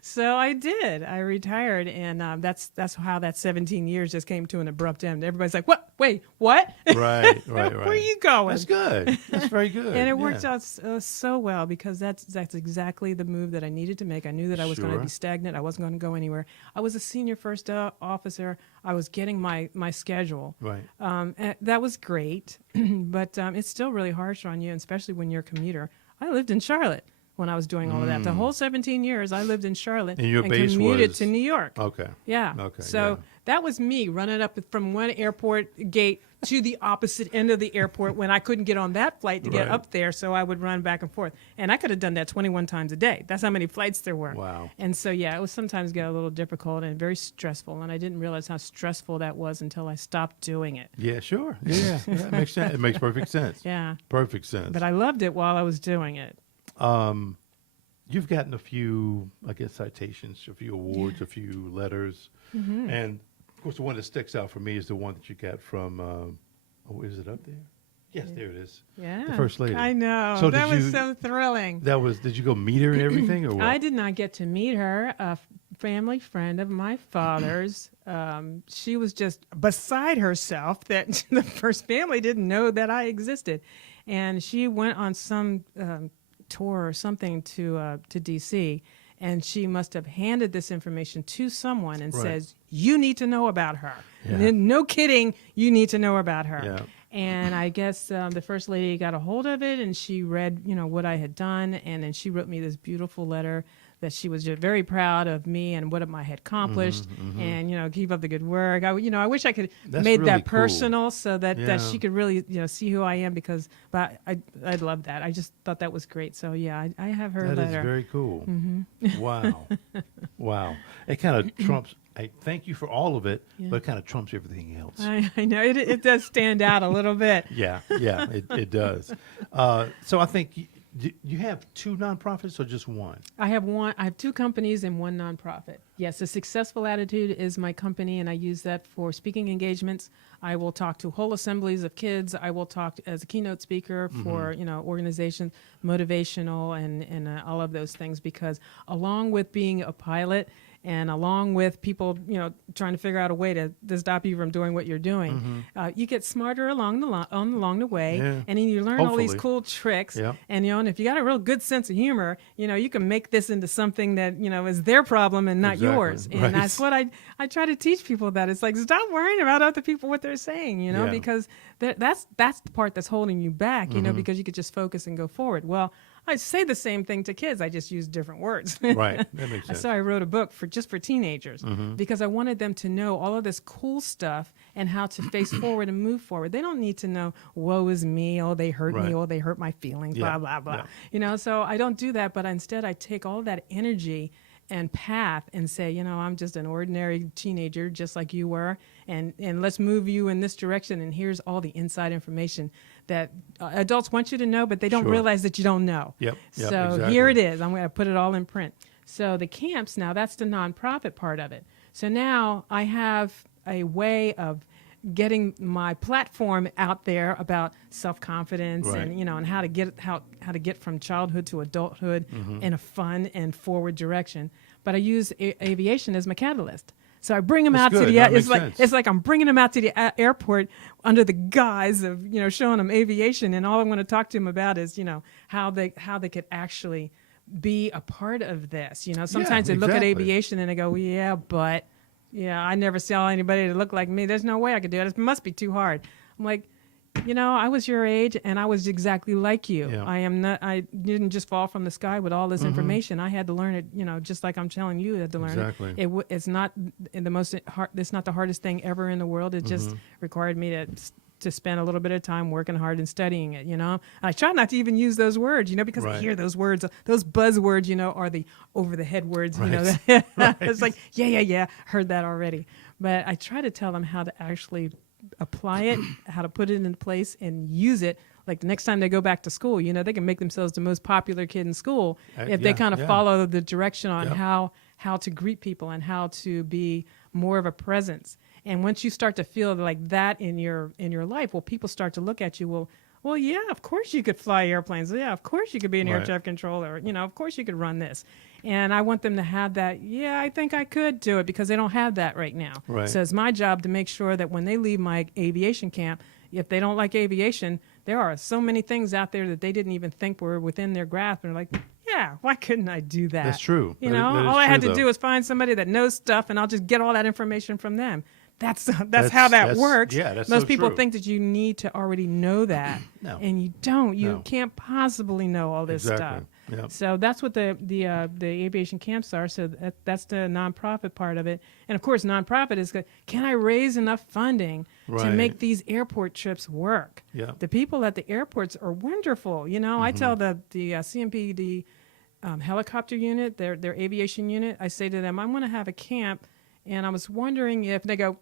So I did. I retired, and that's how that 17 years just came to an abrupt end. Everybody's like, "What? Wait, what? Right. Right. Where are you going?" That's good. That's very good. And it worked Yeah. out so well because that's exactly the move that I needed to make. I knew that I was going to Sure. be stagnant. I wasn't going to go anywhere. I was a senior first officer. I was getting my schedule. Right. And that was great, but it's still really harsh on you, especially when you're a commuter. I lived in Charlotte when I was doing all of that. The whole 17 years I lived in Charlotte And your base commuted was- to New York. Okay. Yeah. Okay, So yeah. that was me running up from one airport gate to the opposite end of the airport when I couldn't get on that flight to get Right. up there. So I would run back and forth. And I could have done that 21 times a day. That's how many flights there were. Wow. And so, yeah, it was sometimes get a little difficult and very stressful. And I didn't realize how stressful that was until I stopped doing it. Yeah, sure. Yeah, that makes sense. It makes perfect sense. Yeah. Perfect sense. But I loved it while I was doing it. You've gotten a few, I guess, citations, a few awards, a few letters. Mm-hmm. And, of course, the one that sticks out for me is the one that you got from, is it up there? Yes, there it is. Yeah. The First Lady. I know. So that did was you- so thrilling. Did you go meet her and everything, or what? I did not get to meet her. A family friend of my father's. She was just beside herself that the first family didn't know that I existed, and she went on some tour or something to DC, and she must have handed this information to someone and Right. says, "You need to know about her." Yeah. No kidding, you need to know about her. Yeah. And I guess the first lady got a hold of it, and she read, what I had done, and then she wrote me this beautiful letter that she was just very proud of me and what I had accomplished, and keep up the good work. I wish I could That's made really that cool. personal so that Yeah. she could really see who I am but I love that. I just thought that was great. So yeah, I have her That is letter. very cool. Wow. Wow. It kind of trumps, I thank you for all of it, Yeah. but it kind of trumps everything else. I know it does stand out a little bit. Yeah, it does. So I think you have two nonprofits or just one? I have two companies and one nonprofit. Yes, a Successful Attitude is my company, and I use that for speaking engagements. I will talk to whole assemblies of kids. I will talk as a keynote speaker for organizations, motivational, and all of those things. Because along with being a pilot, and along with people, trying to figure out a way to stop you from doing what you're doing, you get smarter along the way, Yeah. and then you learn all these Hopefully. cool tricks. Yeah. And if you got a real good sense of humor, you can make this into something that is their problem and not Exactly. yours. And Right. that's what I try to teach people. That it's like, stop worrying about other people what they're saying, Yeah. because that's the part that's holding you back, Mm-hmm. because you could just focus and go forward. Well, I say the same thing to kids. I just use different words. Right. That makes sense. So I wrote a book for teenagers Mm-hmm. because I wanted them to know all of this cool stuff and how to face forward and move forward. They don't need to know, woe is me, oh, they hurt Right. me, oh, they hurt my feelings, Yeah. blah, blah, blah. Yeah. So I don't do that, but instead I take all that energy and path and say, I'm just an ordinary teenager just like you were, and let's move you in this direction, and here's all the inside information that adults want you to know, but they don't Sure. realize that you don't know. Yep, So exactly. here it is. I'm going to put it all in print. So the camps, now that's the nonprofit part of it. So now I have a way of getting my platform out there about self-confidence Right. and how to get from childhood to adulthood in a fun and forward direction. But I use aviation as my catalyst. So I bring them That's out to good. the That it's makes like sense. it's like I'm bringing them out to the airport under the guise of showing them aviation, and all I want to talk to them about is how they could actually be a part of this. Sometimes they look at exactly. aviation and they go, yeah, I never saw anybody that looked like me. There's no way I could do it. It must be too hard. I'm like, I was your age and I was exactly like you. Yeah. I didn't just fall from the sky with all this information. I had to learn it, just like I'm telling you had to learn Exactly. it. It's not it's not the hardest thing ever in the world. It just required me to spend a little bit of time working hard and studying it, I try not to even use those words, because I Right. hear those words, those buzzwords, are the over the head words, Right. It's like, yeah, heard that already. But I try to tell them how to actually apply it, how to put it in place and use it. Like the next time they go back to school, they can make themselves the most popular kid in school if they kind of follow the direction on Yep. how to greet people and how to be more of a presence. And once you start to feel like that in your life, well, people start to look at you, well, yeah, of course you could fly airplanes. Yeah, of course you could be an air Right. traffic controller. Of course you could run this. And I want them to have that, yeah, I think I could do it, because they don't have that right now. Right. So it's my job to make sure that when they leave my aviation camp, if they don't like aviation, there are so many things out there that they didn't even think were within their grasp. And they're like, yeah, why couldn't I do that? That's true. You That- know, that is all I had true, to though. do is find somebody that knows stuff, and I'll just get all that information from them. That's how that that's- works. yeah, that's Most so people true. think that you need to already know that, No. and you don't. You No. can't possibly know all this Exactly. stuff. Yep. So that's what the aviation camps are. So that's the nonprofit part of it. And of course, nonprofit is good. Can I raise enough funding to Right. make these airport trips work? Yeah. The people at the airports are wonderful. I tell the CMPD helicopter unit, their aviation unit, I say to them, I want to have a camp, and I was wondering if they go,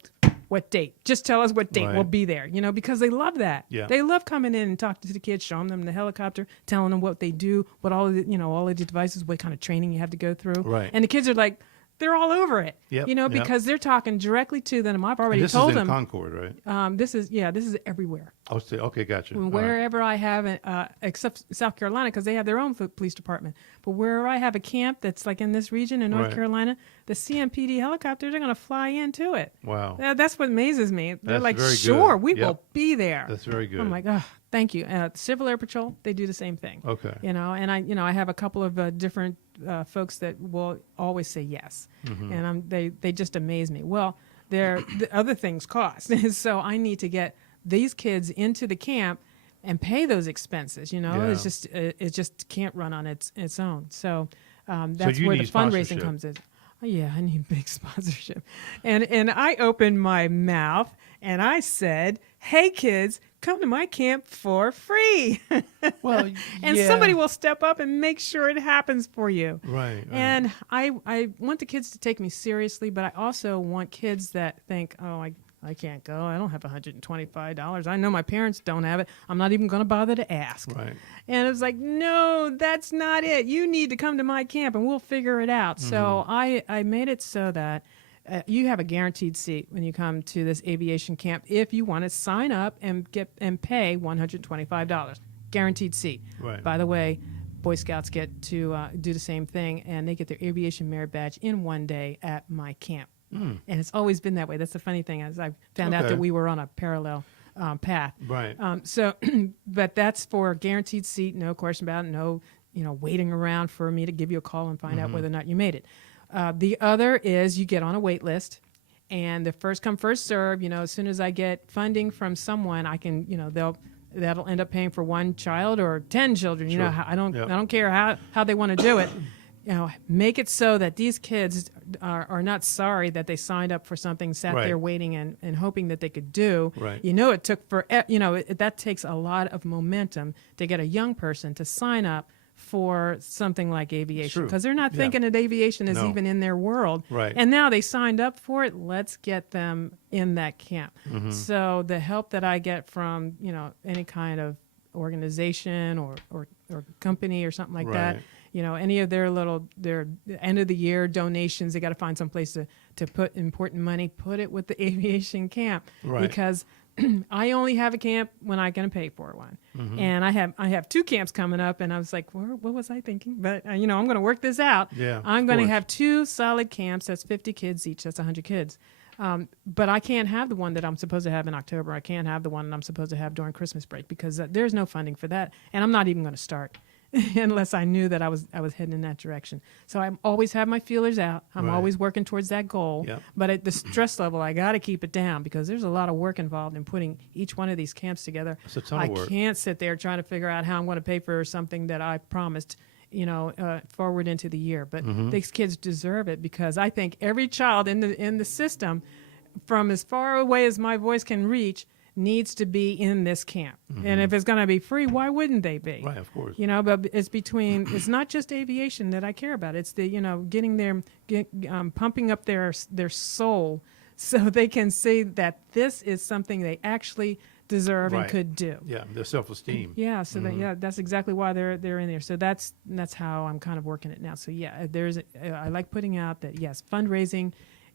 what date? Just tell us what date. Right. We'll be there. Because they love that. Yeah. They love coming in and talking to the kids, showing them the helicopter, telling them what they do, what all of the, all of the devices, what kind of training you have to go through. Right. And the kids are like, they're all over it. Yep, yep. Because they're talking directly to them. I've already And this told is in them. Concord, right? This is everywhere. I'll say, okay, gotcha. All right. Wherever I have, except South Carolina, because they have their own police department. But wherever I have a camp that's like in this region in North Right. Carolina, the CMPD helicopters are going to fly into it. Wow. That's what amazes me. They're That's like, very good. sure, we Yep. will be there. That's very good. I'm like, oh, thank you. Civil Air Patrol, they do the same thing. Okay. And I have a couple of different folks that will always say yes, Mm-hmm. and they just amaze me. Well, the other things cost, so I need to get these kids into the camp and pay those expenses. Yeah. It's just it just can't run on its own. So that's you where the need fundraising sponsorship. comes in. Oh, yeah, I need big sponsorship. And I opened my mouth and I said, hey, kids, come to my camp for free. Well, And yeah. somebody will step up and make sure it happens for you. Right. And I want the kids to take me seriously, but I also want kids that think, oh, I can't go. I don't have $125. I know my parents don't have it. I'm not even going to bother to ask. Right. And it's like, no, that's not it. You need to come to my camp and we'll figure it out. So I made it so that you have a guaranteed seat when you come to this aviation camp if you want to sign up and pay $125. Guaranteed seat. Right. By the way, Boy Scouts get to do the same thing, and they get their aviation merit badge in one day at my camp. And it's always been that way. That's the funny thing, as I found out Okay. that we were on a parallel path. Right. But that's for a guaranteed seat, no question about it, no, waiting around for me to give you a call and find out whether or not you made it. The other is you get on a wait list, and the first come, first serve. As soon as I get funding from someone, I can, that'll end up paying for one child or 10 children. Sure. I don't Yep. I don't care how they want to do it. Make it so that these kids are not sorry that they signed up for something, sat Right. there waiting and hoping that they could do. Right. It took that takes a lot of momentum to get a young person to sign up for something like aviation, True. because they're not Yeah. thinking that aviation is No. even in their world. Right. And now they signed up for it. Let's get them in that camp. Mm-hmm. So the help that I get from any kind of organization or company or something like that, Right. any of their end of the year donations, they got to find some place to put important money, put it with the aviation camp. Right. Because I only have a camp when I can pay for one. Mm-hmm. And I have 2 camps coming up, and I was like, what was I thinking? But I'm going to work this out. Yeah, I'm of going to course. have 2 solid camps. That's 50 kids each. That's 100 kids. But I can't have the one that I'm supposed to have in October. I can't have the one that I'm supposed to have during Christmas break, because there's no funding for that. And I'm not even going to start unless I knew that I was heading in that direction. So I always have my feelers out. I'm Right. always working towards that goal. Yep. But at the stress level, I got to keep it down, because there's a lot of work involved in putting each one of these camps together. It's a ton I of work. can't sit there trying to figure out how I'm going to pay for something that I promised, forward into the year. But Mm-hmm. these kids deserve it, because I think every child in the system, from as far away as my voice can reach, needs to be in this camp. And if it's going to be free, why wouldn't they be? Right, of course. But it's not just aviation that I care about. It's the, getting them, pumping up their soul so they can see that this is something they actually deserve and Right. could do. Yeah, their self-esteem. Yeah, so that's exactly why they're in there. So that's how I'm kind of working it now. So yeah, I like putting out that yes, fundraising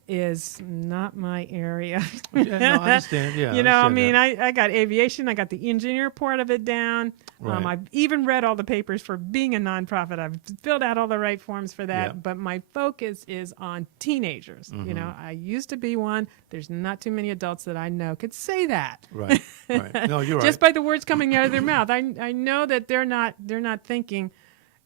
is not my area. Yeah, no, I understand. Yeah, I got aviation, I got the engineer part of it down. Right. I've even read all the papers for being a nonprofit. I've filled out all the right forms for that. Yeah. But my focus is on teenagers. Mm-hmm. I used to be one. There's not too many adults that I know could say that. Right, right. No, you're right. Just by the words coming out of their mouth. I know that they're not thinking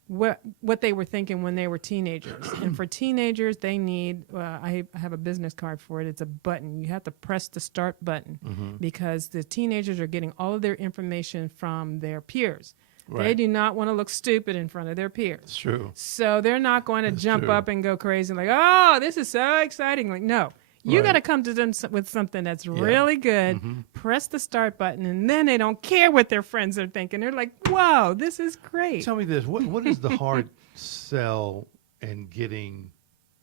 what they were thinking when they were teenagers. And for teenagers, they need, I have a business card for it. It's a button. You have to press the start button, because the teenagers are getting all of their information from their peers. Right. They do not want to look stupid in front of their peers. It's true. So they're not going to jump true. up and go crazy like, oh, this is so exciting. Like, no, you Right. got to come to them with something that's really good, press the start button, and then they don't care what their friends are thinking. They're like, whoa, this is great. Tell me this: what is the hard sell in getting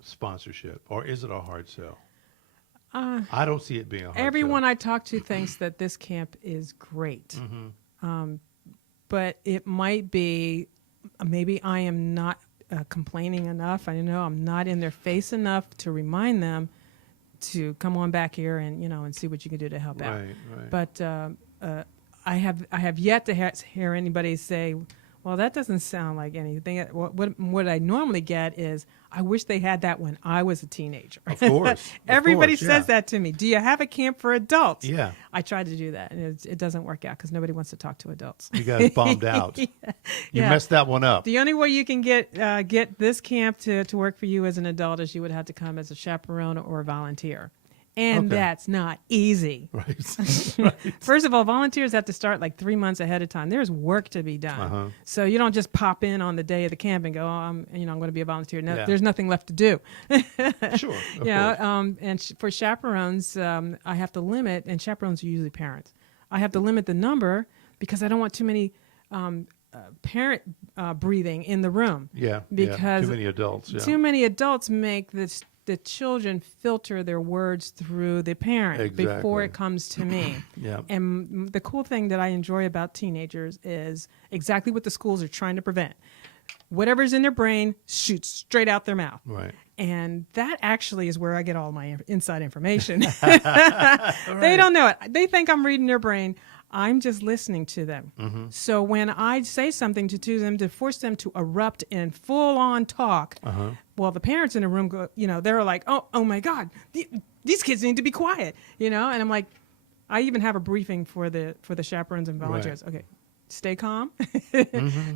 sponsorship, or is it a hard sell? I don't see it being a hard Everyone sell. I talk to thinks that this camp is great. But it might be, maybe I am not complaining enough. I know I'm not in their face enough to remind them to come on back here and, and see what you can do to help out. Right. But I have yet to hear anybody say, well, that doesn't sound like anything. What I normally get is, I wish they had that when I was a teenager. Of course. Everybody Of course, says that to me. Do you have a camp for adults? Yeah. I tried to do that, and it doesn't work out because nobody wants to talk to adults. You guys bombed out. You messed that one up. The only way you can get this camp to work for you as an adult is you would have to come as a chaperone or a volunteer. And Okay. that's not easy. Right. First of all, volunteers have to start like 3 months ahead of time. There's work to be done. So you don't just pop in on the day of the camp and go, oh, I'm going to be a volunteer. No, Yeah. There's nothing left to do. Sure. Of course. And for chaperones, I have to limit, and chaperones are usually parents. I have to limit the number because I don't want too many parent breathing in the room. Yeah. Because too many adults. Yeah. Too many adults make the children filter their words through the parent before Exactly. it comes to me. Yeah. And the cool thing that I enjoy about teenagers is exactly what the schools are trying to prevent. Whatever's in their brain shoots straight out their mouth. Right. And that actually is where I get all my inside information. They don't know it. They think I'm reading their brain. I'm just listening to them. So when I say something to them to force them to erupt in full-on talk, well, the parents in the room go, they're like, oh my God, these kids need to be quiet, and I'm like, I even have a briefing for the chaperones and volunteers. Right. Okay, stay calm.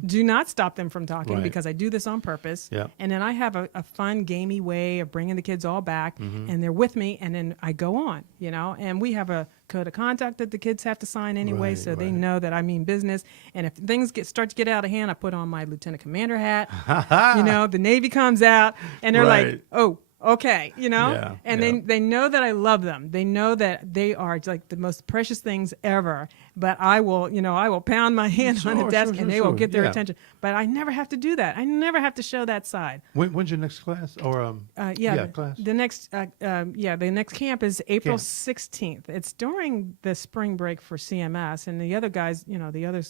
Do not stop them from talking Right. because I do this on purpose. Yeah. And then I have a fun, gamey way of bringing the kids all back, and they're with me, and then I go on, and we have a code of conduct that the kids have to sign anyway, Right, so they right. know that I mean business. And if things start to get out of hand, I put on my lieutenant commander hat. The Navy comes out, and they're like, Right. oh, okay, Yeah, and yeah. they know that I love them. They know that they are like the most precious things ever. But I will pound my hand on the Sure, desk, sure, and they sure, will get their yeah. attention. But I never have to do that. I never have to show that side. When's your next class? Or class. The next camp is April Camp. 16th. It's during the spring break for CMS, and the other guys, the other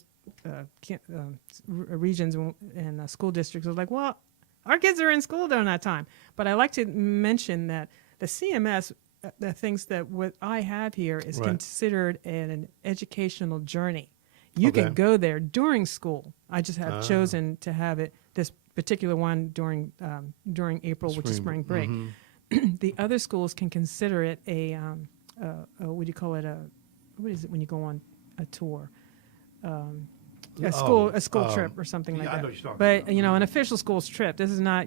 regions and school districts are like, well, our kids are in school during that time. But I like to mention that the CMS, the things that what I have here is Right. considered an educational journey. You Okay. can go there during school. I just have chosen to have it this particular one during April, which is spring break. The other schools can consider it a what do you call it? What is it when you go on a tour? A school trip or something like yeah, I that. know what you're talking But about. an official school's trip. This is not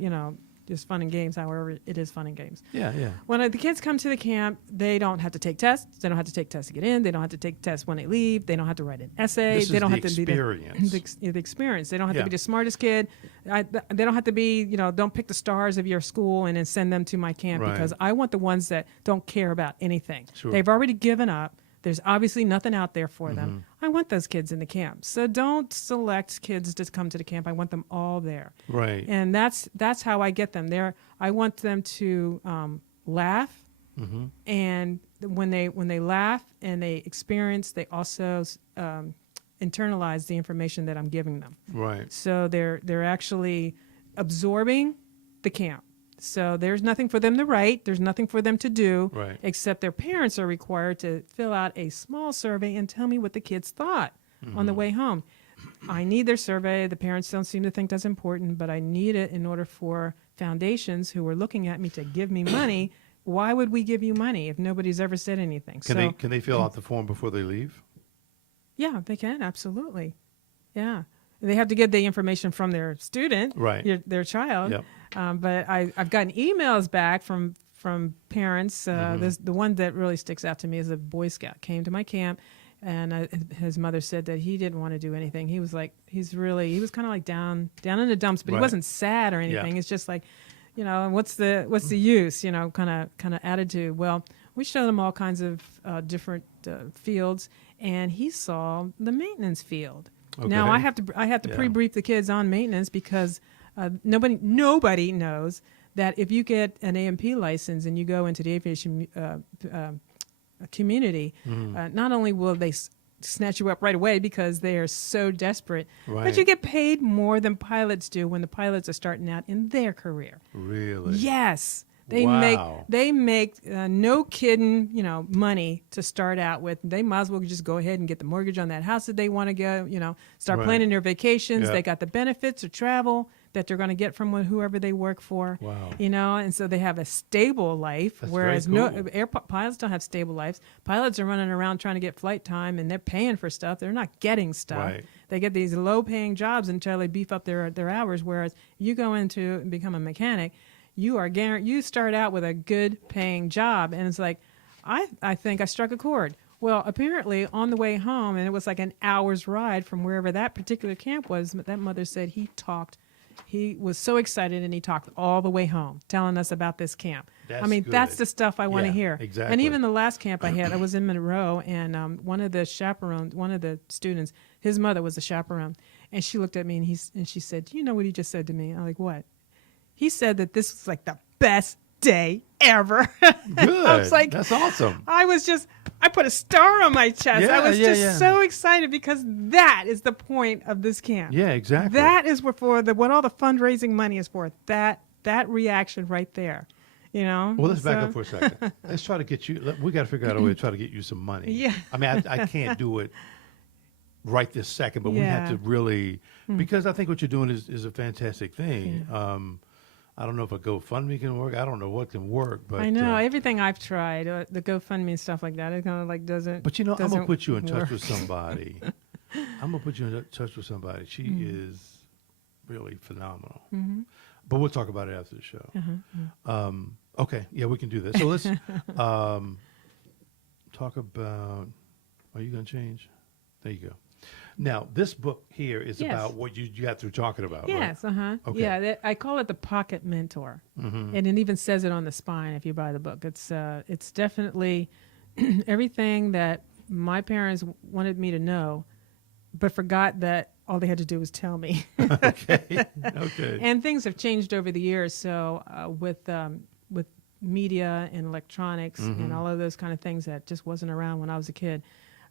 just fun and games. However, it is fun and games. Yeah. When the kids come to the camp, they don't have to take tests. They don't have to take tests to get in. They don't have to take tests when they leave. They don't have to write an essay. This is they don't the have to be experience. the experience. They don't have Yeah. to be the smartest kid. They don't have to be, don't pick the stars of your school and then send them to my camp Right. because I want the ones that don't care about anything. Sure. They've already given up. There's obviously nothing out there for Mm-hmm. them. I want those kids in the camp. So don't select kids to come to the camp. I want them all there. Right. And that's how I get them there. I want them to laugh, and when they laugh and they experience, they also internalize the information that I'm giving them. Right. So they're actually absorbing the camp. So there's nothing for them to write. There's nothing for them to do, Right. except their parents are required to fill out a small survey and tell me what the kids thought on the way home. I need their survey. The parents don't seem to think that's important, but I need it in order for foundations who are looking at me to give me money. Why would we give you money if nobody's ever said anything? Can they fill out the form before they leave? Yeah, they can, absolutely. Yeah. They have to get the information from their student, Right. their child. Yep. But I've gotten emails back from parents. The one that really sticks out to me is a Boy Scout came to my camp, And his mother said that he didn't want to do anything. He was kind of like down in the dumps, but he Right. wasn't sad or anything. Yeah. It's just like, what's the use, kind of attitude. Well, we showed him all kinds of different fields, and he saw the maintenance field. Okay. Now I have to Yeah. pre-brief the kids on maintenance because nobody knows that if you get an A&P license and you go into the aviation community, not only will they snatch you up right away because they are so desperate, Right. but you get paid more than pilots do when the pilots are starting out in their career. Really? Yes. They Wow. make no kidding, money to start out with. They might as well just go ahead and get the mortgage on that house that they want to go, start Right. planning their vacations. Yeah. They got the benefits of travel that they're going to get from whoever they work for. Wow. And so they have a stable life, That's whereas very cool. pilots don't have stable lives. Pilots are running around trying to get flight time, and they're paying for stuff. They're not getting stuff. Right. They get these low-paying jobs until they beef up their hours, whereas you go into and become a mechanic, you start out with a good paying job, and it's like, I think I struck a chord. Well, apparently on the way home, and it was like an hour's ride from wherever that particular camp was, that mother said he was so excited, and he talked all the way home telling us about this camp. That's I mean, good. that's the stuff I want to Yeah, hear. exactly. And even the last camp I had, I was in Monroe, and one of the students, his mother was a chaperone, and she looked at me and she said, "Do you know what he just said to me?" I'm like, "What?" He said that this was like the best day ever. Good. I was like, That's awesome. I put a star on my chest. Yeah, I was yeah, just yeah. so excited because that is the point of this camp. Yeah, exactly. That is what all the fundraising money is for. That reaction right there, Well, let's back So- up for a second. Let's try to get you. We got to figure out a way to try to get you some money. Yeah. I mean, I can't do it right this second, but we have Yeah. to really, because I think what you're doing is a fantastic thing. I don't know if a GoFundMe can work. I don't know what can work, but I know everything I've tried, the GoFundMe and stuff like that. It kind of like doesn't. But I'm gonna doesn't put you in touch work. with somebody. I'm gonna put you in touch with somebody. She is really phenomenal. But we'll talk about it after the show. Okay, yeah, we can do that. So let's talk about. Are you gonna change? There you go. Now, this book here is Yes. about what you got through talking about. Yes, Right? Okay. Yeah, I call it the Pocket Mentor, and it even says it on the spine if you buy the book. It's definitely everything that my parents wanted me to know, but forgot that all they had to do was tell me. Okay. Okay. And things have changed over the years. So with media and electronics and all of those kind of things that just wasn't around when I was a kid,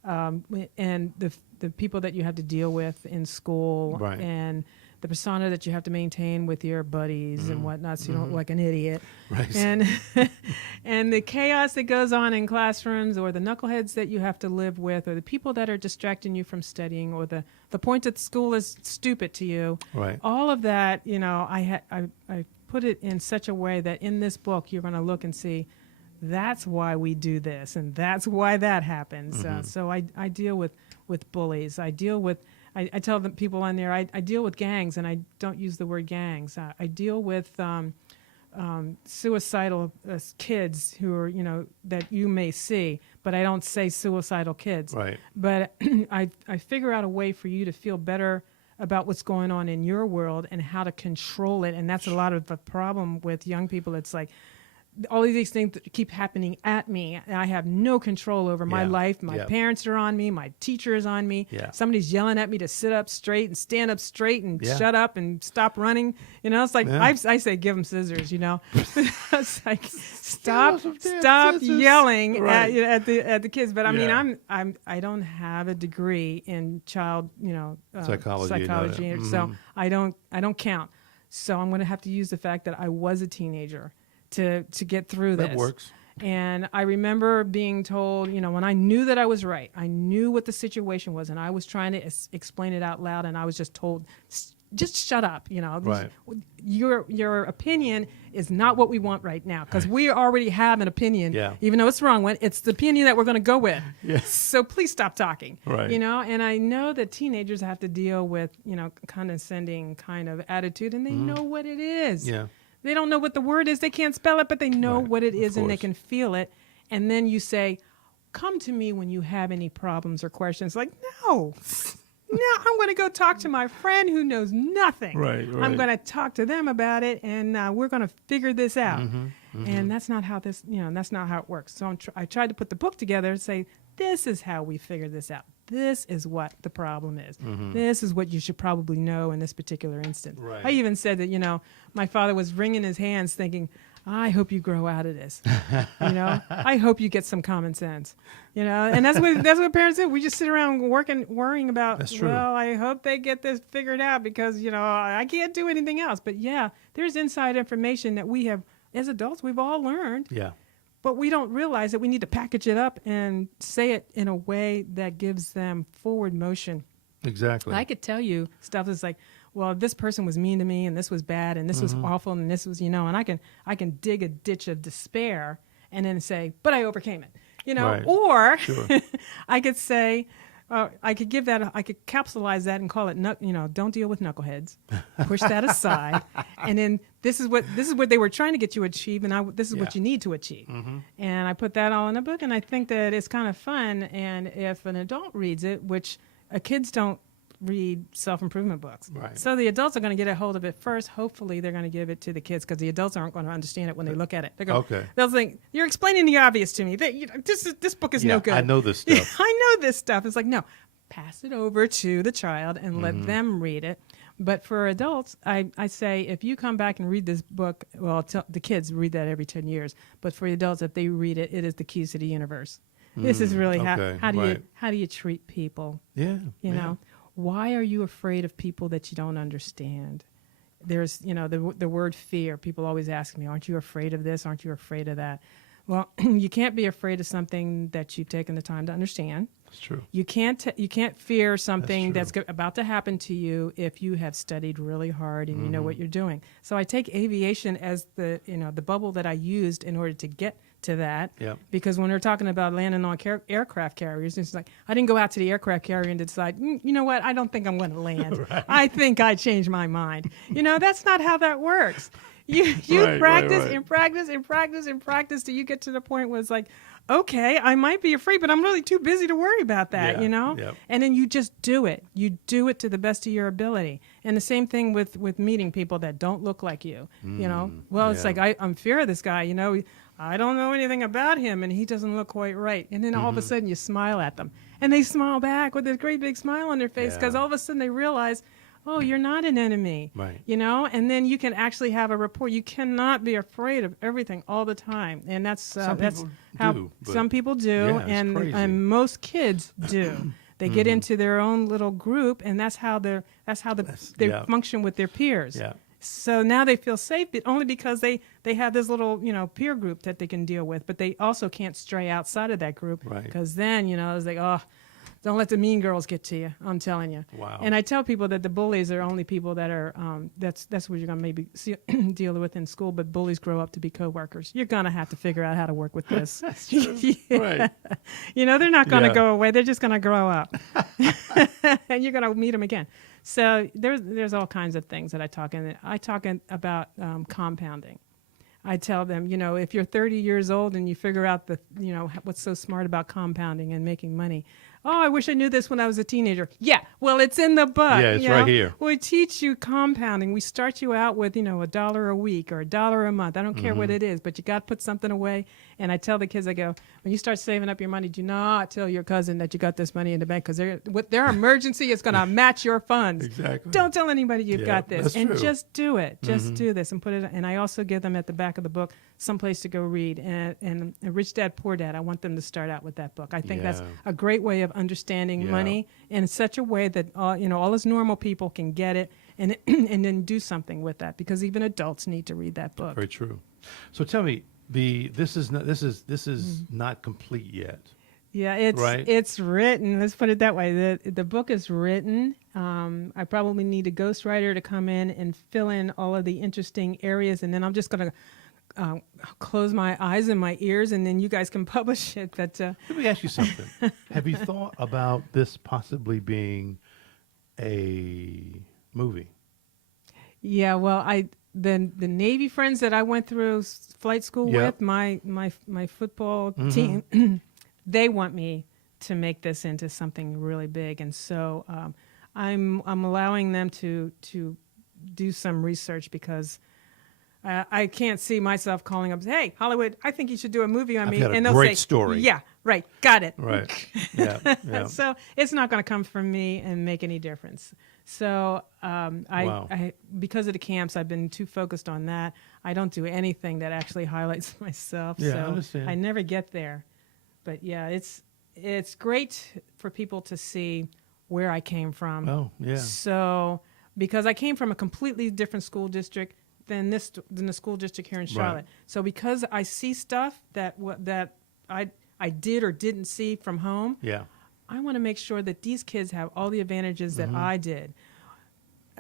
and the people that you have to deal with in school, Right. and the persona that you have to maintain with your buddies and whatnot, so you don't look like an idiot, Right. and and the chaos that goes on in classrooms, or the knuckleheads that you have to live with, or the people that are distracting you from studying, or the point that school is stupid to you. Right. All of that, I put it in such a way that in this book you're going to look and see that's why we do this, and that's why that happens. So I deal with bullies. I tell the people on there, I deal with gangs, and I don't use the word gangs. I deal with suicidal kids who are, that you may see, but I don't say suicidal kids. Right. But I figure out a way for you to feel better about what's going on in your world and how to control it. And that's a lot of the problem with young people. It's like all of these things that keep happening at me. I have no control over my Yeah. life. My Yeah. parents are on me. My teacher is on me. Yeah. Somebody's yelling at me to sit up straight and stand up straight and Yeah. shut up and stop running. It's like Yeah. I say, give them scissors. It's like stop some damn scissors. yelling Right. at the kids. But I Yeah. mean, I don't have a degree in child Psychology, so I don't count. So I'm going to have to use the fact that I was a teenager to get through this. That works. And I remember being told, when I knew that I was right, I knew what the situation was, and I was trying to explain it out loud, and I was just told, just shut up. Right. Your opinion is not what we want right now, because we already have an opinion, Yeah. even though it's the wrong one. It's the opinion that we're going to go with. Yeah. So please stop talking. Right. And I know that teenagers have to deal with, condescending kind of attitude, and they know what it is. Yeah. They don't know what the word is. They can't spell it, but they know Right, what it of is, and they course. can feel it. And then you say, come to me when you have any problems or questions. Like, no, no, I'm going to go talk to my friend who knows nothing. Right. I'm going to talk to them about it, and we're going to figure this out. And that's not how that's not how it works. So I tried to put the book together and say, this is how we figure this out. This is what the problem is. This is what you should probably know in this particular instance. Right. I even said that, my father was wringing his hands thinking, I hope you grow out of this. I hope you get some common sense. And that's what parents do. We just sit around worrying about, That's true. well, I hope they get this figured out because, I can't do anything else. But yeah, there's inside information that we have, as adults, we've all learned. Yeah. But we don't realize that we need to package it up and say it in a way that gives them forward motion. Exactly. I could tell you stuff that's like, well, this person was mean to me, and this was bad, and this was awful, and this was, and I can dig a ditch of despair and then say, but I overcame it, Right. or Sure. I could say, I could capsulize that and call it, don't deal with knuckleheads, push that aside, and then this is what they were trying to get you to achieve, and this is what you need to achieve, and I put that all in a book, and I think that it's kind of fun, and if an adult reads it, which kids don't read self-improvement books. Right. So the adults are going to get a hold of it first. Hopefully they're going to give it to the kids because the adults aren't going to understand it when they look at it. They'll think, you're explaining the obvious to me. This book is no good. I know this stuff. I know this stuff. It's like, no, pass it over to the child and let them read it. But for adults, I say, if you come back and read this book, well, the kids read that every 10 years. But for the adults, if they read it, it is the keys to the universe. This is really how do you treat people? Yeah. You know, why are you afraid of people that you don't understand? There's, the word fear. People always ask me, aren't you afraid of this? Aren't you afraid of that? Well, you can't be afraid of something that you've taken the time to understand. That's true. You can't fear something that's about to happen to you if you have studied really hard and you know what you're doing. So I take aviation as the bubble that I used in order to get to that. Yep. Because when we're talking about landing on aircraft carriers, it's like I didn't go out to the aircraft carrier and decide, you know what, I don't think I'm going to land. Right. I think I changed my mind. That's not how that works. You practice and practice and practice and practice till you get to the point where it's like, okay, I might be afraid, but I'm really too busy to worry about that, Yep. And then you just do it. You do it to the best of your ability. And the same thing with meeting people that don't look like you, Well, it's like, I'm fear of this guy, I don't know anything about him, and he doesn't look quite right. And then all of a sudden you smile at them. And they smile back with this great big smile on their face because all of a sudden they realize, oh, you're not an enemy, right? And then you can actually have a rapport. You cannot be afraid of everything all the time, and that's how some people do, and most kids do. They get into their own little group, and that's how they function with their peers. Yeah. So now they feel safe, but only because they have this little peer group that they can deal with, but they also can't stray outside of that group because then it's like, oh, don't let the mean girls get to you. I'm telling you. Wow. And I tell people that the bullies are only people that are that's what you're gonna maybe deal with in school. But bullies grow up to be coworkers. You're gonna have to figure out how to work with this. That's true. Right. They're not gonna go away. They're just gonna grow up, and you're gonna meet them again. So there's all kinds of things that I talk about compounding. I tell them, if you're 30 years old and you figure out what's so smart about compounding and making money. Oh, I wish I knew this when I was a teenager. Yeah, well, it's in the book. Yeah, it's right here. We teach you compounding. We start you out with, $1 a week or $1 a month. I don't care what it is, but you got to put something away. And I tell the kids, I go, when you start saving up your money, do not tell your cousin that you got this money in the bank because their emergency is going to match your funds. Exactly. Don't tell anybody you've got this. And true. just do it. Just do this and put it. And I also give them at the back of the book someplace to go read. And Rich Dad, Poor Dad, I want them to start out with that book. I think that's a great way of understanding money in such a way that all us normal people can get it and then do something with that because even adults need to read that book. Very true. So tell me, this is not complete yet. Yeah, it's written. Let's put it that way. The book is written. I probably need a ghostwriter to come in and fill in all of the interesting areas, and then I'm just going to close my eyes and my ears, and then you guys can publish it. But let me ask you something. Have you thought about this possibly being a movie? Yeah, well, the Navy friends that I went through flight school with, my football team, they want me to make this into something really big. And so I'm allowing them to do some research because I can't see myself calling up, hey, Hollywood, I think you should do a movie on me. got a And they'll great say, story. yeah, right, got it. Right. Yeah. So it's not going to come from me and make any difference. So Wow. I because of the camps, I've been too focused on that. I don't do anything that actually highlights myself. Yeah, so I understand. I never get there. But yeah, it's great for people to see where I came from. Oh, yeah. So because I came from a completely different school district than the school district here in Charlotte. Right. So because I see stuff that I did or didn't see from home, Yeah. I want to make sure that these kids have all the advantages that Mm-hmm. I did.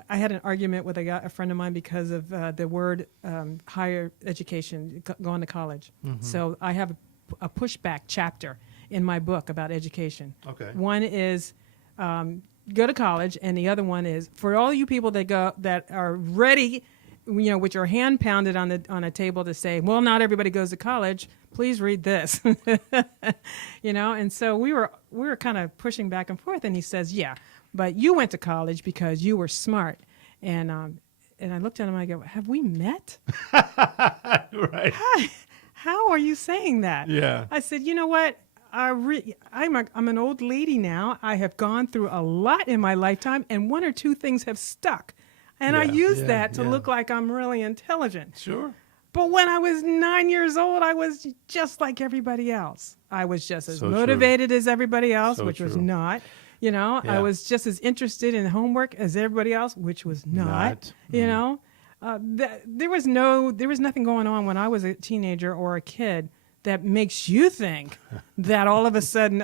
I had an argument with a friend of mine because of the word higher education, going to college. Mm-hmm. So I have a pushback chapter in my book about education. Okay. One is go to college, and the other one is for all you people that are ready, with your hand pounded on a table to say, well, not everybody goes to college. Please read this, And so we were kind of pushing back and forth, and he says, yeah, but you went to college because you were smart, and I looked at him and I go, have we met? Right. How are you saying that? Yeah. I said, you know what? I'm an old lady now. I have gone through a lot in my lifetime, and one or two things have stuck. And I Yeah, use yeah, that to yeah. look like I'm really intelligent. Sure. But when I was 9 years old, I was just like everybody else. I was just as So motivated as everybody else, So which was true. not. Yeah. I was just as interested in homework as everybody else, which was not. There was nothing going on when I was a teenager or a kid that makes you think that all of a sudden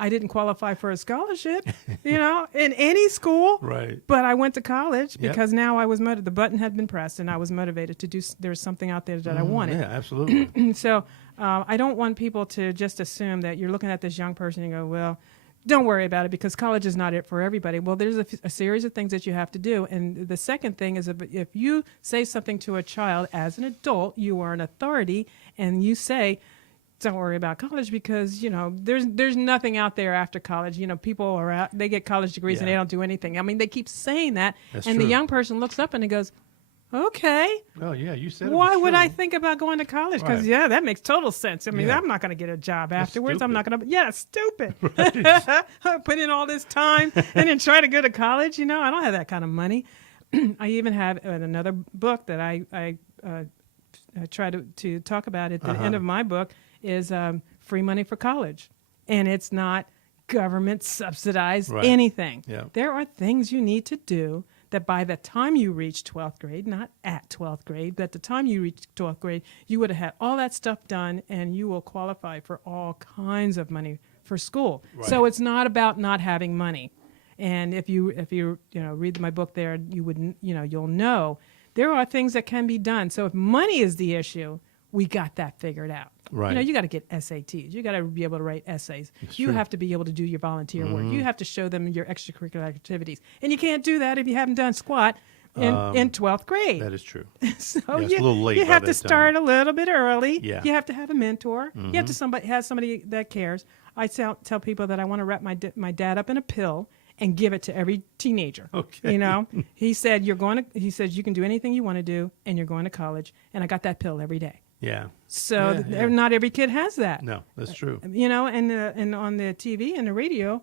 I didn't qualify for a scholarship, in any school. Right. But I went to college Yep. because now I was the button had been pressed and I was motivated to do. There's something out there that I wanted. Yeah, absolutely. So I don't want people to just assume that you're looking at this young person and go, well, don't worry about it because college is not it for everybody. Well, there's a series of things that you have to do. And the second thing is if you say something to a child as an adult, you are an authority, and you say, don't worry about college because, there's nothing out there after college. People are out, they get college degrees and Yeah. they don't do anything. I mean, they keep saying that. That's and true. the young person looks up and he goes, okay, Oh, yeah, you said it why was would true. I think about going to college? Because, Right. that makes total sense. I mean, Yeah. I'm not going to get a job That's afterwards. I'm stupid. not going to, stupid. Put in all this time and then try to go to college. I don't have that kind of money. I even have another book that I try to talk about at the end of my book is free money for college. And it's not government subsidized Right. anything. Yeah. There are things you need to do that by the time you reach 12th grade, not at 12th grade, but at the time you reach 12th grade, you would have had all that stuff done and you will qualify for all kinds of money for school. Right. So it's not about not having money. And if you read my book there, you'll know there are things that can be done. So if money is the issue, we got that figured out. Right. You got to get SATs. You got to be able to write essays. It's You true. have to be able to do your volunteer work. You have to show them your extracurricular activities. And you can't do that if you haven't done squat in 12th grade. That is true. So Yeah, it's a little late you by have to that start a little bit early. Yeah. You have to have a mentor. You have to have somebody that cares. I tell people that I want to wrap my dad up in a pill and give it to every teenager. Okay. He said he says you can do anything you want to do and you're going to college, and I got that pill every day. Yeah. So Yeah, yeah. not every kid has that. No, that's true. And on the TV and the radio,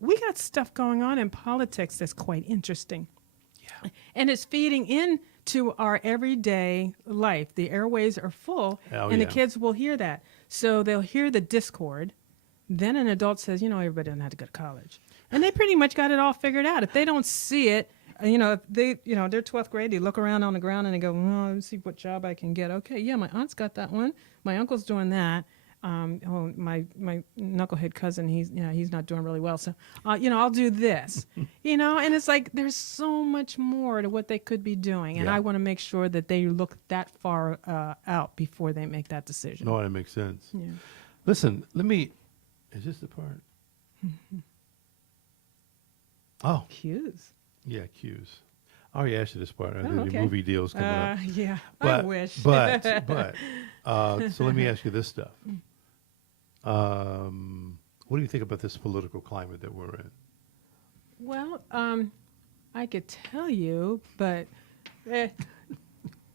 we got stuff going on in politics that's quite interesting. Yeah. And it's feeding into our everyday life. The airways are full, Oh, and yeah. the kids will hear that. So they'll hear the discord. Then an adult says, everybody doesn't have to go to college. And they pretty much got it all figured out. If they don't see it, if they, they're 12th grade, they look around on the ground and they go, let's see what job I can get. Okay, yeah, my aunt's got that one. My uncle's doing that. My knucklehead cousin, he's not doing really well. So, I'll do this, and it's like, there's so much more to what they could be doing. And Yeah. I want to make sure that they look that far out before they make that decision. No, that makes sense. Yeah. Listen, is this the part? Oh, Cues. yeah, cues. I already asked you this part. I Oh, think okay. the movie deals coming up. Yeah, But, I wish. but, so let me ask you this stuff. What do you think about this political climate that we're in? Well, I could tell you, but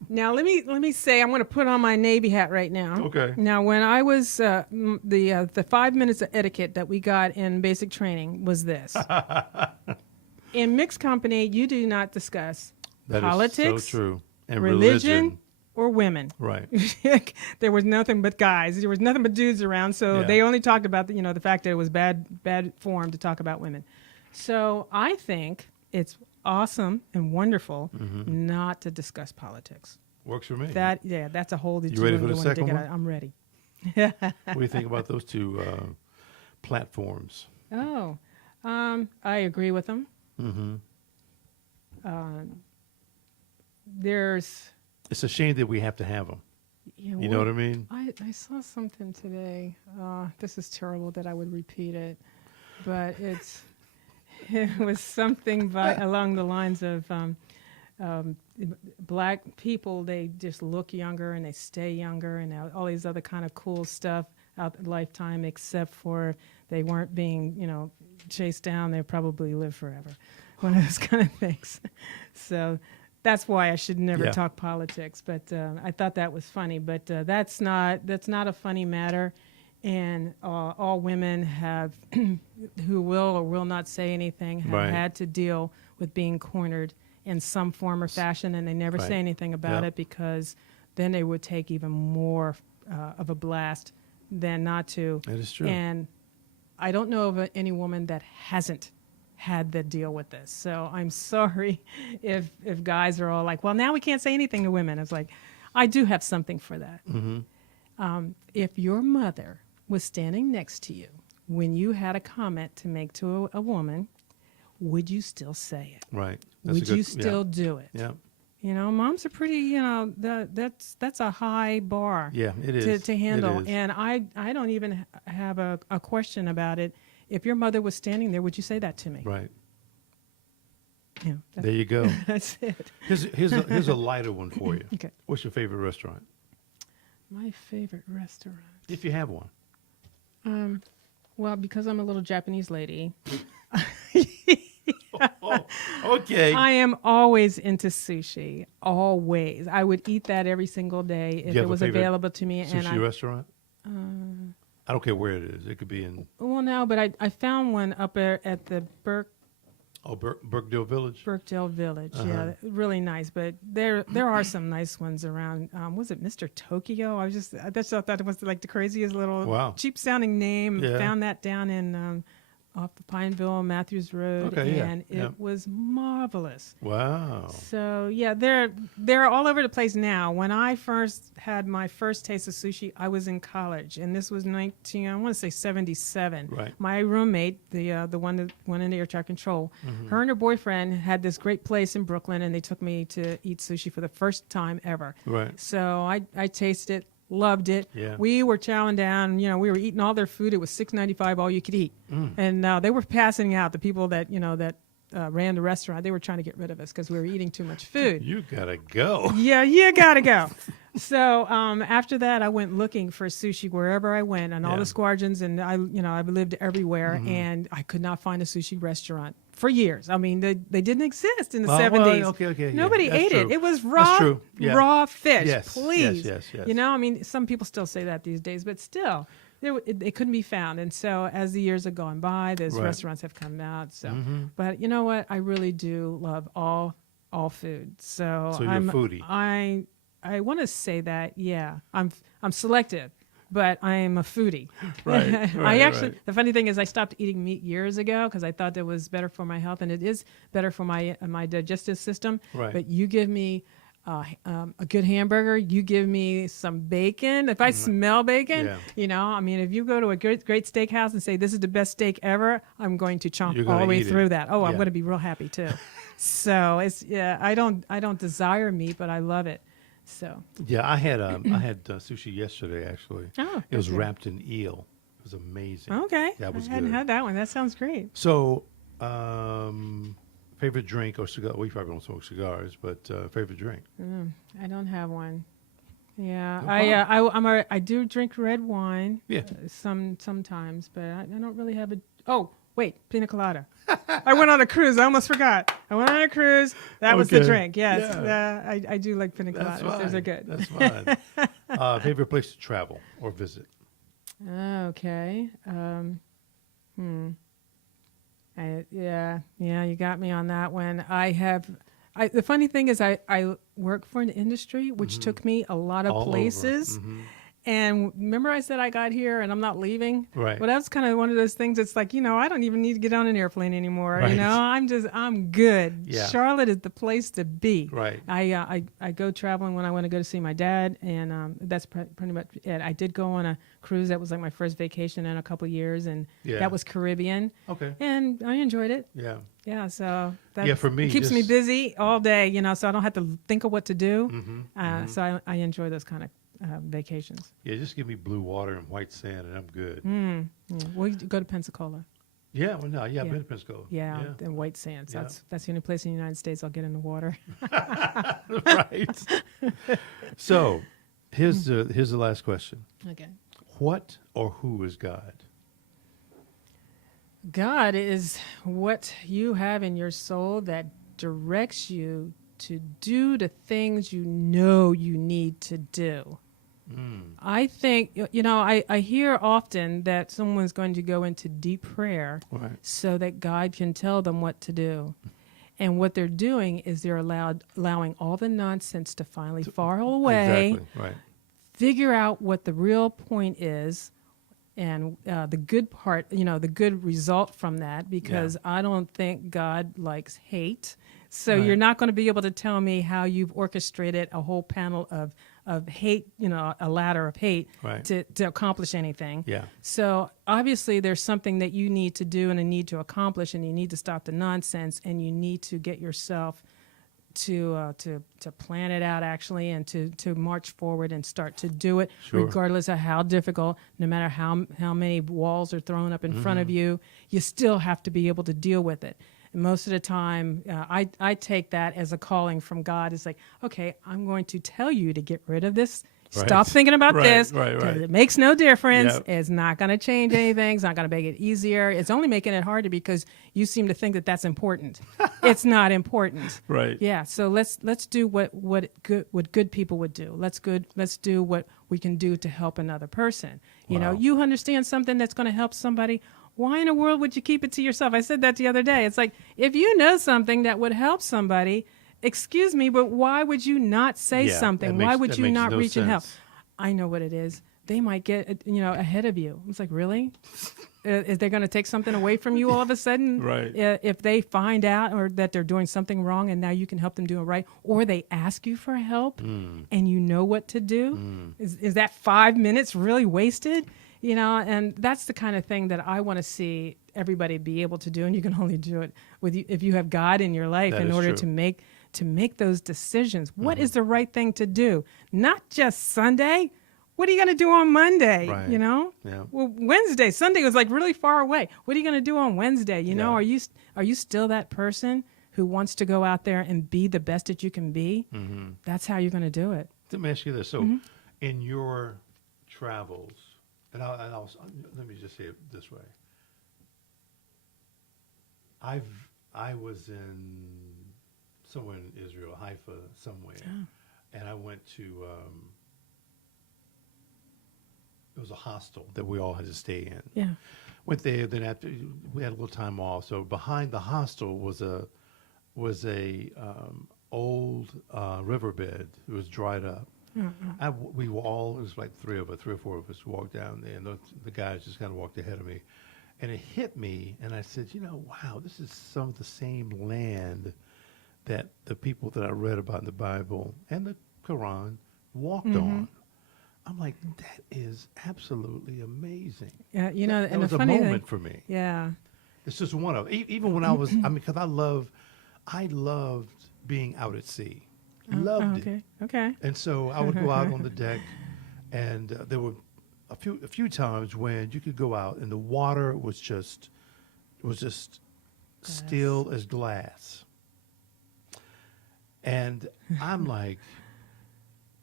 now let me say I'm going to put on my Navy hat right now. Okay. Now, when I was the 5 minutes of etiquette that we got in basic training was this: in mixed company, you do not discuss That is politics, so true. And religion, or women. Right. There was nothing but guys. There was nothing but dudes around. So Yeah. they only talked about the fact that it was bad form to talk about women. So I think it's awesome and wonderful not to discuss politics. Works for me. That's a whole. You ready for the second one? I'm ready. What do you think about those two platforms? Oh, I agree with them. Mm-hmm. There's. It's a shame that we have to have them. You know what I mean? I saw something today. This is terrible that I would repeat it, but it was something along the lines of black people. They just look younger and they stay younger and all these other kind of cool stuff out the lifetime, except for they weren't being chased down. They probably live forever. One of those kind of things. So. That's why I should never talk politics, but I thought that was funny. But that's not a funny matter, and all women have who will or will not say anything have had to deal with being cornered in some form or fashion, and they never say anything about it because then they would take even more of a blast than not to. That is true. And I don't know of any woman that hasn't had to deal with this. So I'm sorry if guys are all like, well, now we can't say anything to women. It's like, I do have something for that. Mm-hmm. If your mother was standing next to you when you had a comment to make to a woman, would you still say it? Right. Would you still do it? Yeah. Moms are pretty, that's a high bar Yeah, it is. to handle. It is. And I don't even have a question about it. If your mother was standing there, would you say that to me? Right. Yeah. There you go. That's it. Here's a lighter one for you. Okay. What's your favorite restaurant? My favorite restaurant. If you have one. Well, because I'm a little Japanese lady, Oh, okay. I am always into sushi. Always. I would eat that every single day if you it have a was favorite available to me. Sushi restaurant? I don't care where it is. It could be in Well, no, but I found one up there at the Burkdale Village. Birkdale Village. Uh-huh. Yeah, really nice. But there are some nice ones around. Was it Mr. Tokyo? I thought it was like the craziest little cheap sounding name. Yeah. Found that down in off the Pineville Matthews Road, Okay, and it was marvelous. Wow. So yeah, they're all over the place now. When I first had my first taste of sushi, I was in college, and this was 77. Right. My roommate, the one that went into air traffic control, her and her boyfriend had this great place in Brooklyn, and they took me to eat sushi for the first time ever. Right. So I tasted it. Loved it. Yeah. We were chowing down. We were eating all their food. It was $6.95 all you could eat, and they were passing out. The people that ran the restaurant, they were trying to get rid of us because we were eating too much food. You gotta go. Yeah, you gotta go. So after that, I went looking for sushi wherever I went, and all the squadrons, and I've lived everywhere, and I could not find a sushi restaurant for years. I mean, they didn't exist in the 70s. Well, okay. Nobody That's ate true. it. It was That's raw, true. Yeah. raw fish. Yes, Please. yes. I mean, some people still say that these days, but still, it couldn't be found. And so, as the years have gone by, those restaurants have come out. So, but you know what? I really do love all food. So you're a foodie. I want to say that. Yeah, I'm selective. But I am a foodie. Right. The funny thing is I stopped eating meat years ago because I thought that was better for my health, and it is better for my digestive system. Right. But you give me a good hamburger, you give me some bacon. If I smell bacon, I mean, if you go to a great steakhouse and say this is the best steak ever, I'm going to chomp all the way through that. Oh, I'm going to be real happy too. So I don't desire meat, but I love it. So yeah, I had sushi yesterday actually. Oh, it was good. wrapped in eel. It was amazing. Okay, That was I hadn't good. had that one. That sounds great. So, favorite drink or cigar? We probably don't smoke cigars, but favorite drink. I don't have one. Yeah, No I do drink red wine. Yeah. Sometimes, but I don't really have a. Oh, wait, pina colada. I went on a cruise. I almost forgot. I went on a cruise. That was the Okay. drink. Yes, Yeah. I do like pina That's coladas. Those fine. are good. That's fine. Favorite place to travel or visit? Okay. Yeah, you got me on that one. The funny thing is I work for an industry which took me a lot of All over. places. And remember I said I got here and I'm not leaving? Right. Well, that's kind of one of those things. It's like, I don't even need to get on an airplane anymore. Right. I'm good. Yeah. Charlotte is the place to be. Right. I go traveling when I want to go to see my dad. And that's pretty much it. I did go on a cruise. That was like my first vacation in a couple of years. And Yeah. that was Caribbean. Okay. And I enjoyed it. Yeah. Yeah, so that for me, keeps me just- busy all day, so I don't have to think of what to do. Mm-hmm. So I enjoy those kind of vacations. Yeah, just give me blue water and white sand, and I'm good. Yeah. We'll go to Pensacola. Yeah, well, no, yeah, I've been to Pensacola. Yeah, and white sands. Yeah. That's the only place in the United States I'll get in the water. Right. So, here's the last question. Okay. What or who is God? God is what you have in your soul that directs you to do the things you know you need to do. I think, I hear often that someone's going to go into deep prayer Right. so that God can tell them what to do. And what they're doing is they're allowing all the nonsense to finally fall away, Exactly. Right. figure out what the real point is, and the good part, the good result from that, because I don't think God likes hate. So Right. you're not going to be able to tell me how you've orchestrated a whole panel of hate, a ladder of hate Right. to accomplish anything. Yeah. So obviously there's something that you need to do and a need to accomplish, and you need to stop the nonsense, and you need to get yourself to plan it out actually, and to march forward and start to do it, Sure. regardless of how difficult, no matter how many walls are thrown up in front of you, you still have to be able to deal with it. And most of the time, I take that as a calling from God. It's like, okay, I'm going to tell you to get rid of this. Right. Stop thinking about Right, this. right, 'Cause right. it makes no difference. Yep. It's not going to change anything. It's not going to make it easier. It's only making it harder because you seem to think that that's important. It's not important. Right. Yeah. So let's do what good people would do. Let's do what we can do to help another person. Wow. You understand something that's going to help somebody. Why in the world would you keep it to yourself? I said that the other day. It's like, if you know something that would help somebody, excuse me, but why would you not say Yeah, something? that Why makes- would that you makes not no reach and help? sense. I know what it is. They might get, ahead of you. It's like, really? Is they going to take something away from you all of a sudden? Right. If they find out or that they're doing something wrong and now you can help them do it right, or they ask you for help and you know what to do, is that 5 minutes really wasted? And that's the kind of thing that I want to see everybody be able to do, and you can only do it if you have God in your life That in is order true. to make those decisions. What is the right thing to do? Not just Sunday. What are you going to do on Monday? Right. Yeah. Well, Wednesday, Sunday was like really far away. What are you going to do on Wednesday? Yeah. Are you still that person who wants to go out there and be the best that you can be? That's how you're going to do it. Let me ask you this. So, in your travels, and I'll let me just say it this way. I was in somewhere in Israel, Haifa, somewhere, and I went to. It was a hostel that we all had to stay in. Yeah. Went there. Then after we had a little time off, so behind the hostel was a old riverbed. It was dried up. We were all, it was like three or four of us walked down there, and the guys just kind of walked ahead of me. And it hit me, and I said, wow, this is some of the same land that the people that I read about in the Bible and the Quran walked on. I'm like, that is absolutely amazing. Yeah, That and was the a funny moment thing, for me. yeah, It's just one of, even when I was, because I loved being out at sea. Loved it. okay. And so I would go out on the deck, and there were a few times when you could go out and the water was just still as glass. And I'm like,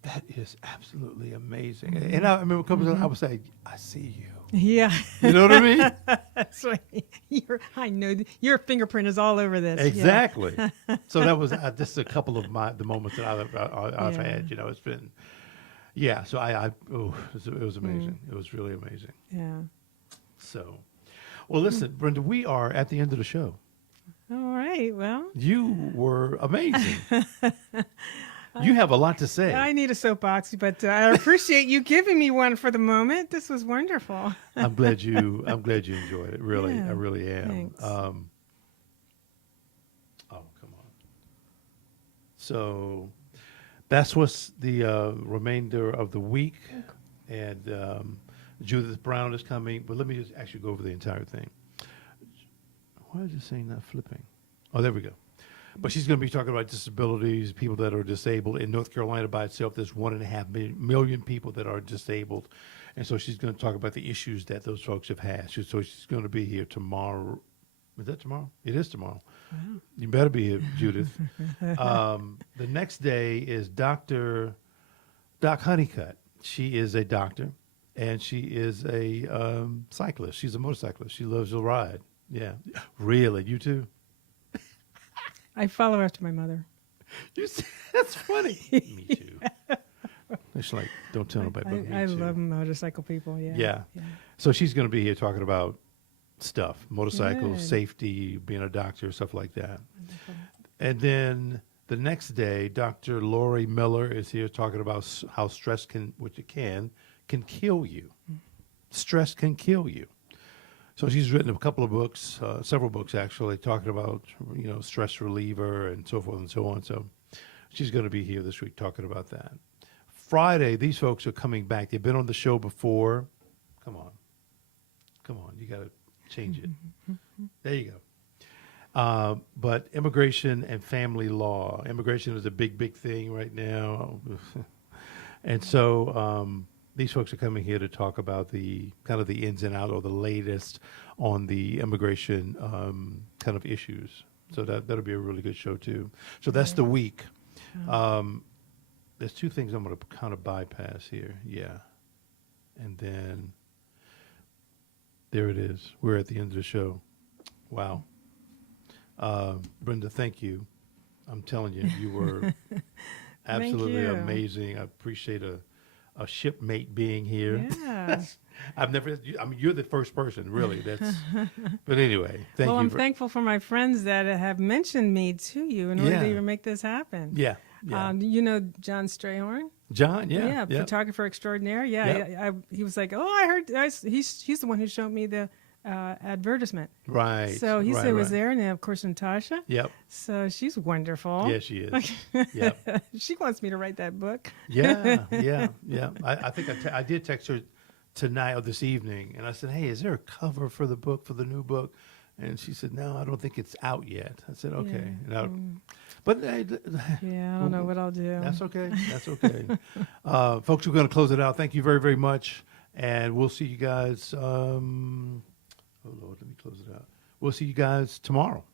That is absolutely amazing. And I remember a couple of times I would say, I see you. Yeah. You know what I mean? That's right. I know your fingerprint is all over this. Yeah. Exactly. So that was just a couple of the moments that I've Yeah. had. You know, it's been, yeah. So it was amazing. It was really amazing. Yeah. So, well, listen, Brenda, we are at the end of the show. All right. Well, You were amazing. You have a lot to say. I need a soapbox, but I appreciate you giving me one for the moment. This was wonderful. I'm glad you enjoyed it. Really, Yeah, I really am. thanks. Oh, come on. So that's what's the remainder of the week, and Judith Brown is coming. But let me just actually go over the entire thing. Why is this thing not flipping? Oh, there we go. But she's going to be talking about disabilities, people that are disabled. In North Carolina by itself, there's 1.5 million people that are disabled. And so she's going to talk about the issues that those folks have had. So she's going to be here tomorrow. Is that tomorrow? It is tomorrow. Wow. You better be here, Judith. The next day is Doc Honeycutt. She is a doctor, and she is a cyclist. She's a motorcyclist. She loves to ride. Yeah. Really? You too? I follow after my mother. That's funny. Me too. It's like, don't tell nobody but me I too. love motorcycle people. Yeah. Yeah. So she's going to be here talking about stuff, motorcycles, Good. safety, being a doctor, stuff like that. Wonderful. And then the next day, Dr. Lori Miller is here talking about how stress can kill you. Stress can kill you. So she's written a couple of books, several books actually, talking about, stress reliever and so forth and so on. So she's going to be here this week talking about that. Friday, these folks are coming back. They've been on the show before. Come on. You got to change it. There you go. But immigration and family law. Immigration is a big, big thing right now. And so these folks are coming here to talk about the kind of the ins and outs or the latest on the immigration kind of issues. So that'll be a really good show too. So that's the week. There's two things I'm going to kind of bypass here. Yeah. And then there it is. We're at the end of the show. Wow. Brenda, thank you. I'm telling you, you were absolutely you. amazing. I appreciate a shipmate being here. Yeah. You're the first person, really. But anyway, thank you. Well, I'm thankful for my friends that have mentioned me to you in order to Yeah. even make this happen. Yeah. You know John Strayhorn? John, yeah. Photographer extraordinaire. Yeah, he was like, I heard he's the one who showed me the advertisement. Right. So he said it was right. there, and then of course Natasha. Yep. So she's wonderful. Yeah, she is. Yep. She wants me to write that book. Yeah. I think I did text her tonight or this evening, and I said, "Hey, is there a cover for the book, for the new book?" And she said, "No, I don't think it's out yet." I said, "Okay." Yeah. But Yeah, I don't know what I'll do. that's okay. That's okay. Folks, we're going to close it out. Thank you very, very much, and we'll see you guys. Oh Lord, let me close it out. We'll see you guys tomorrow.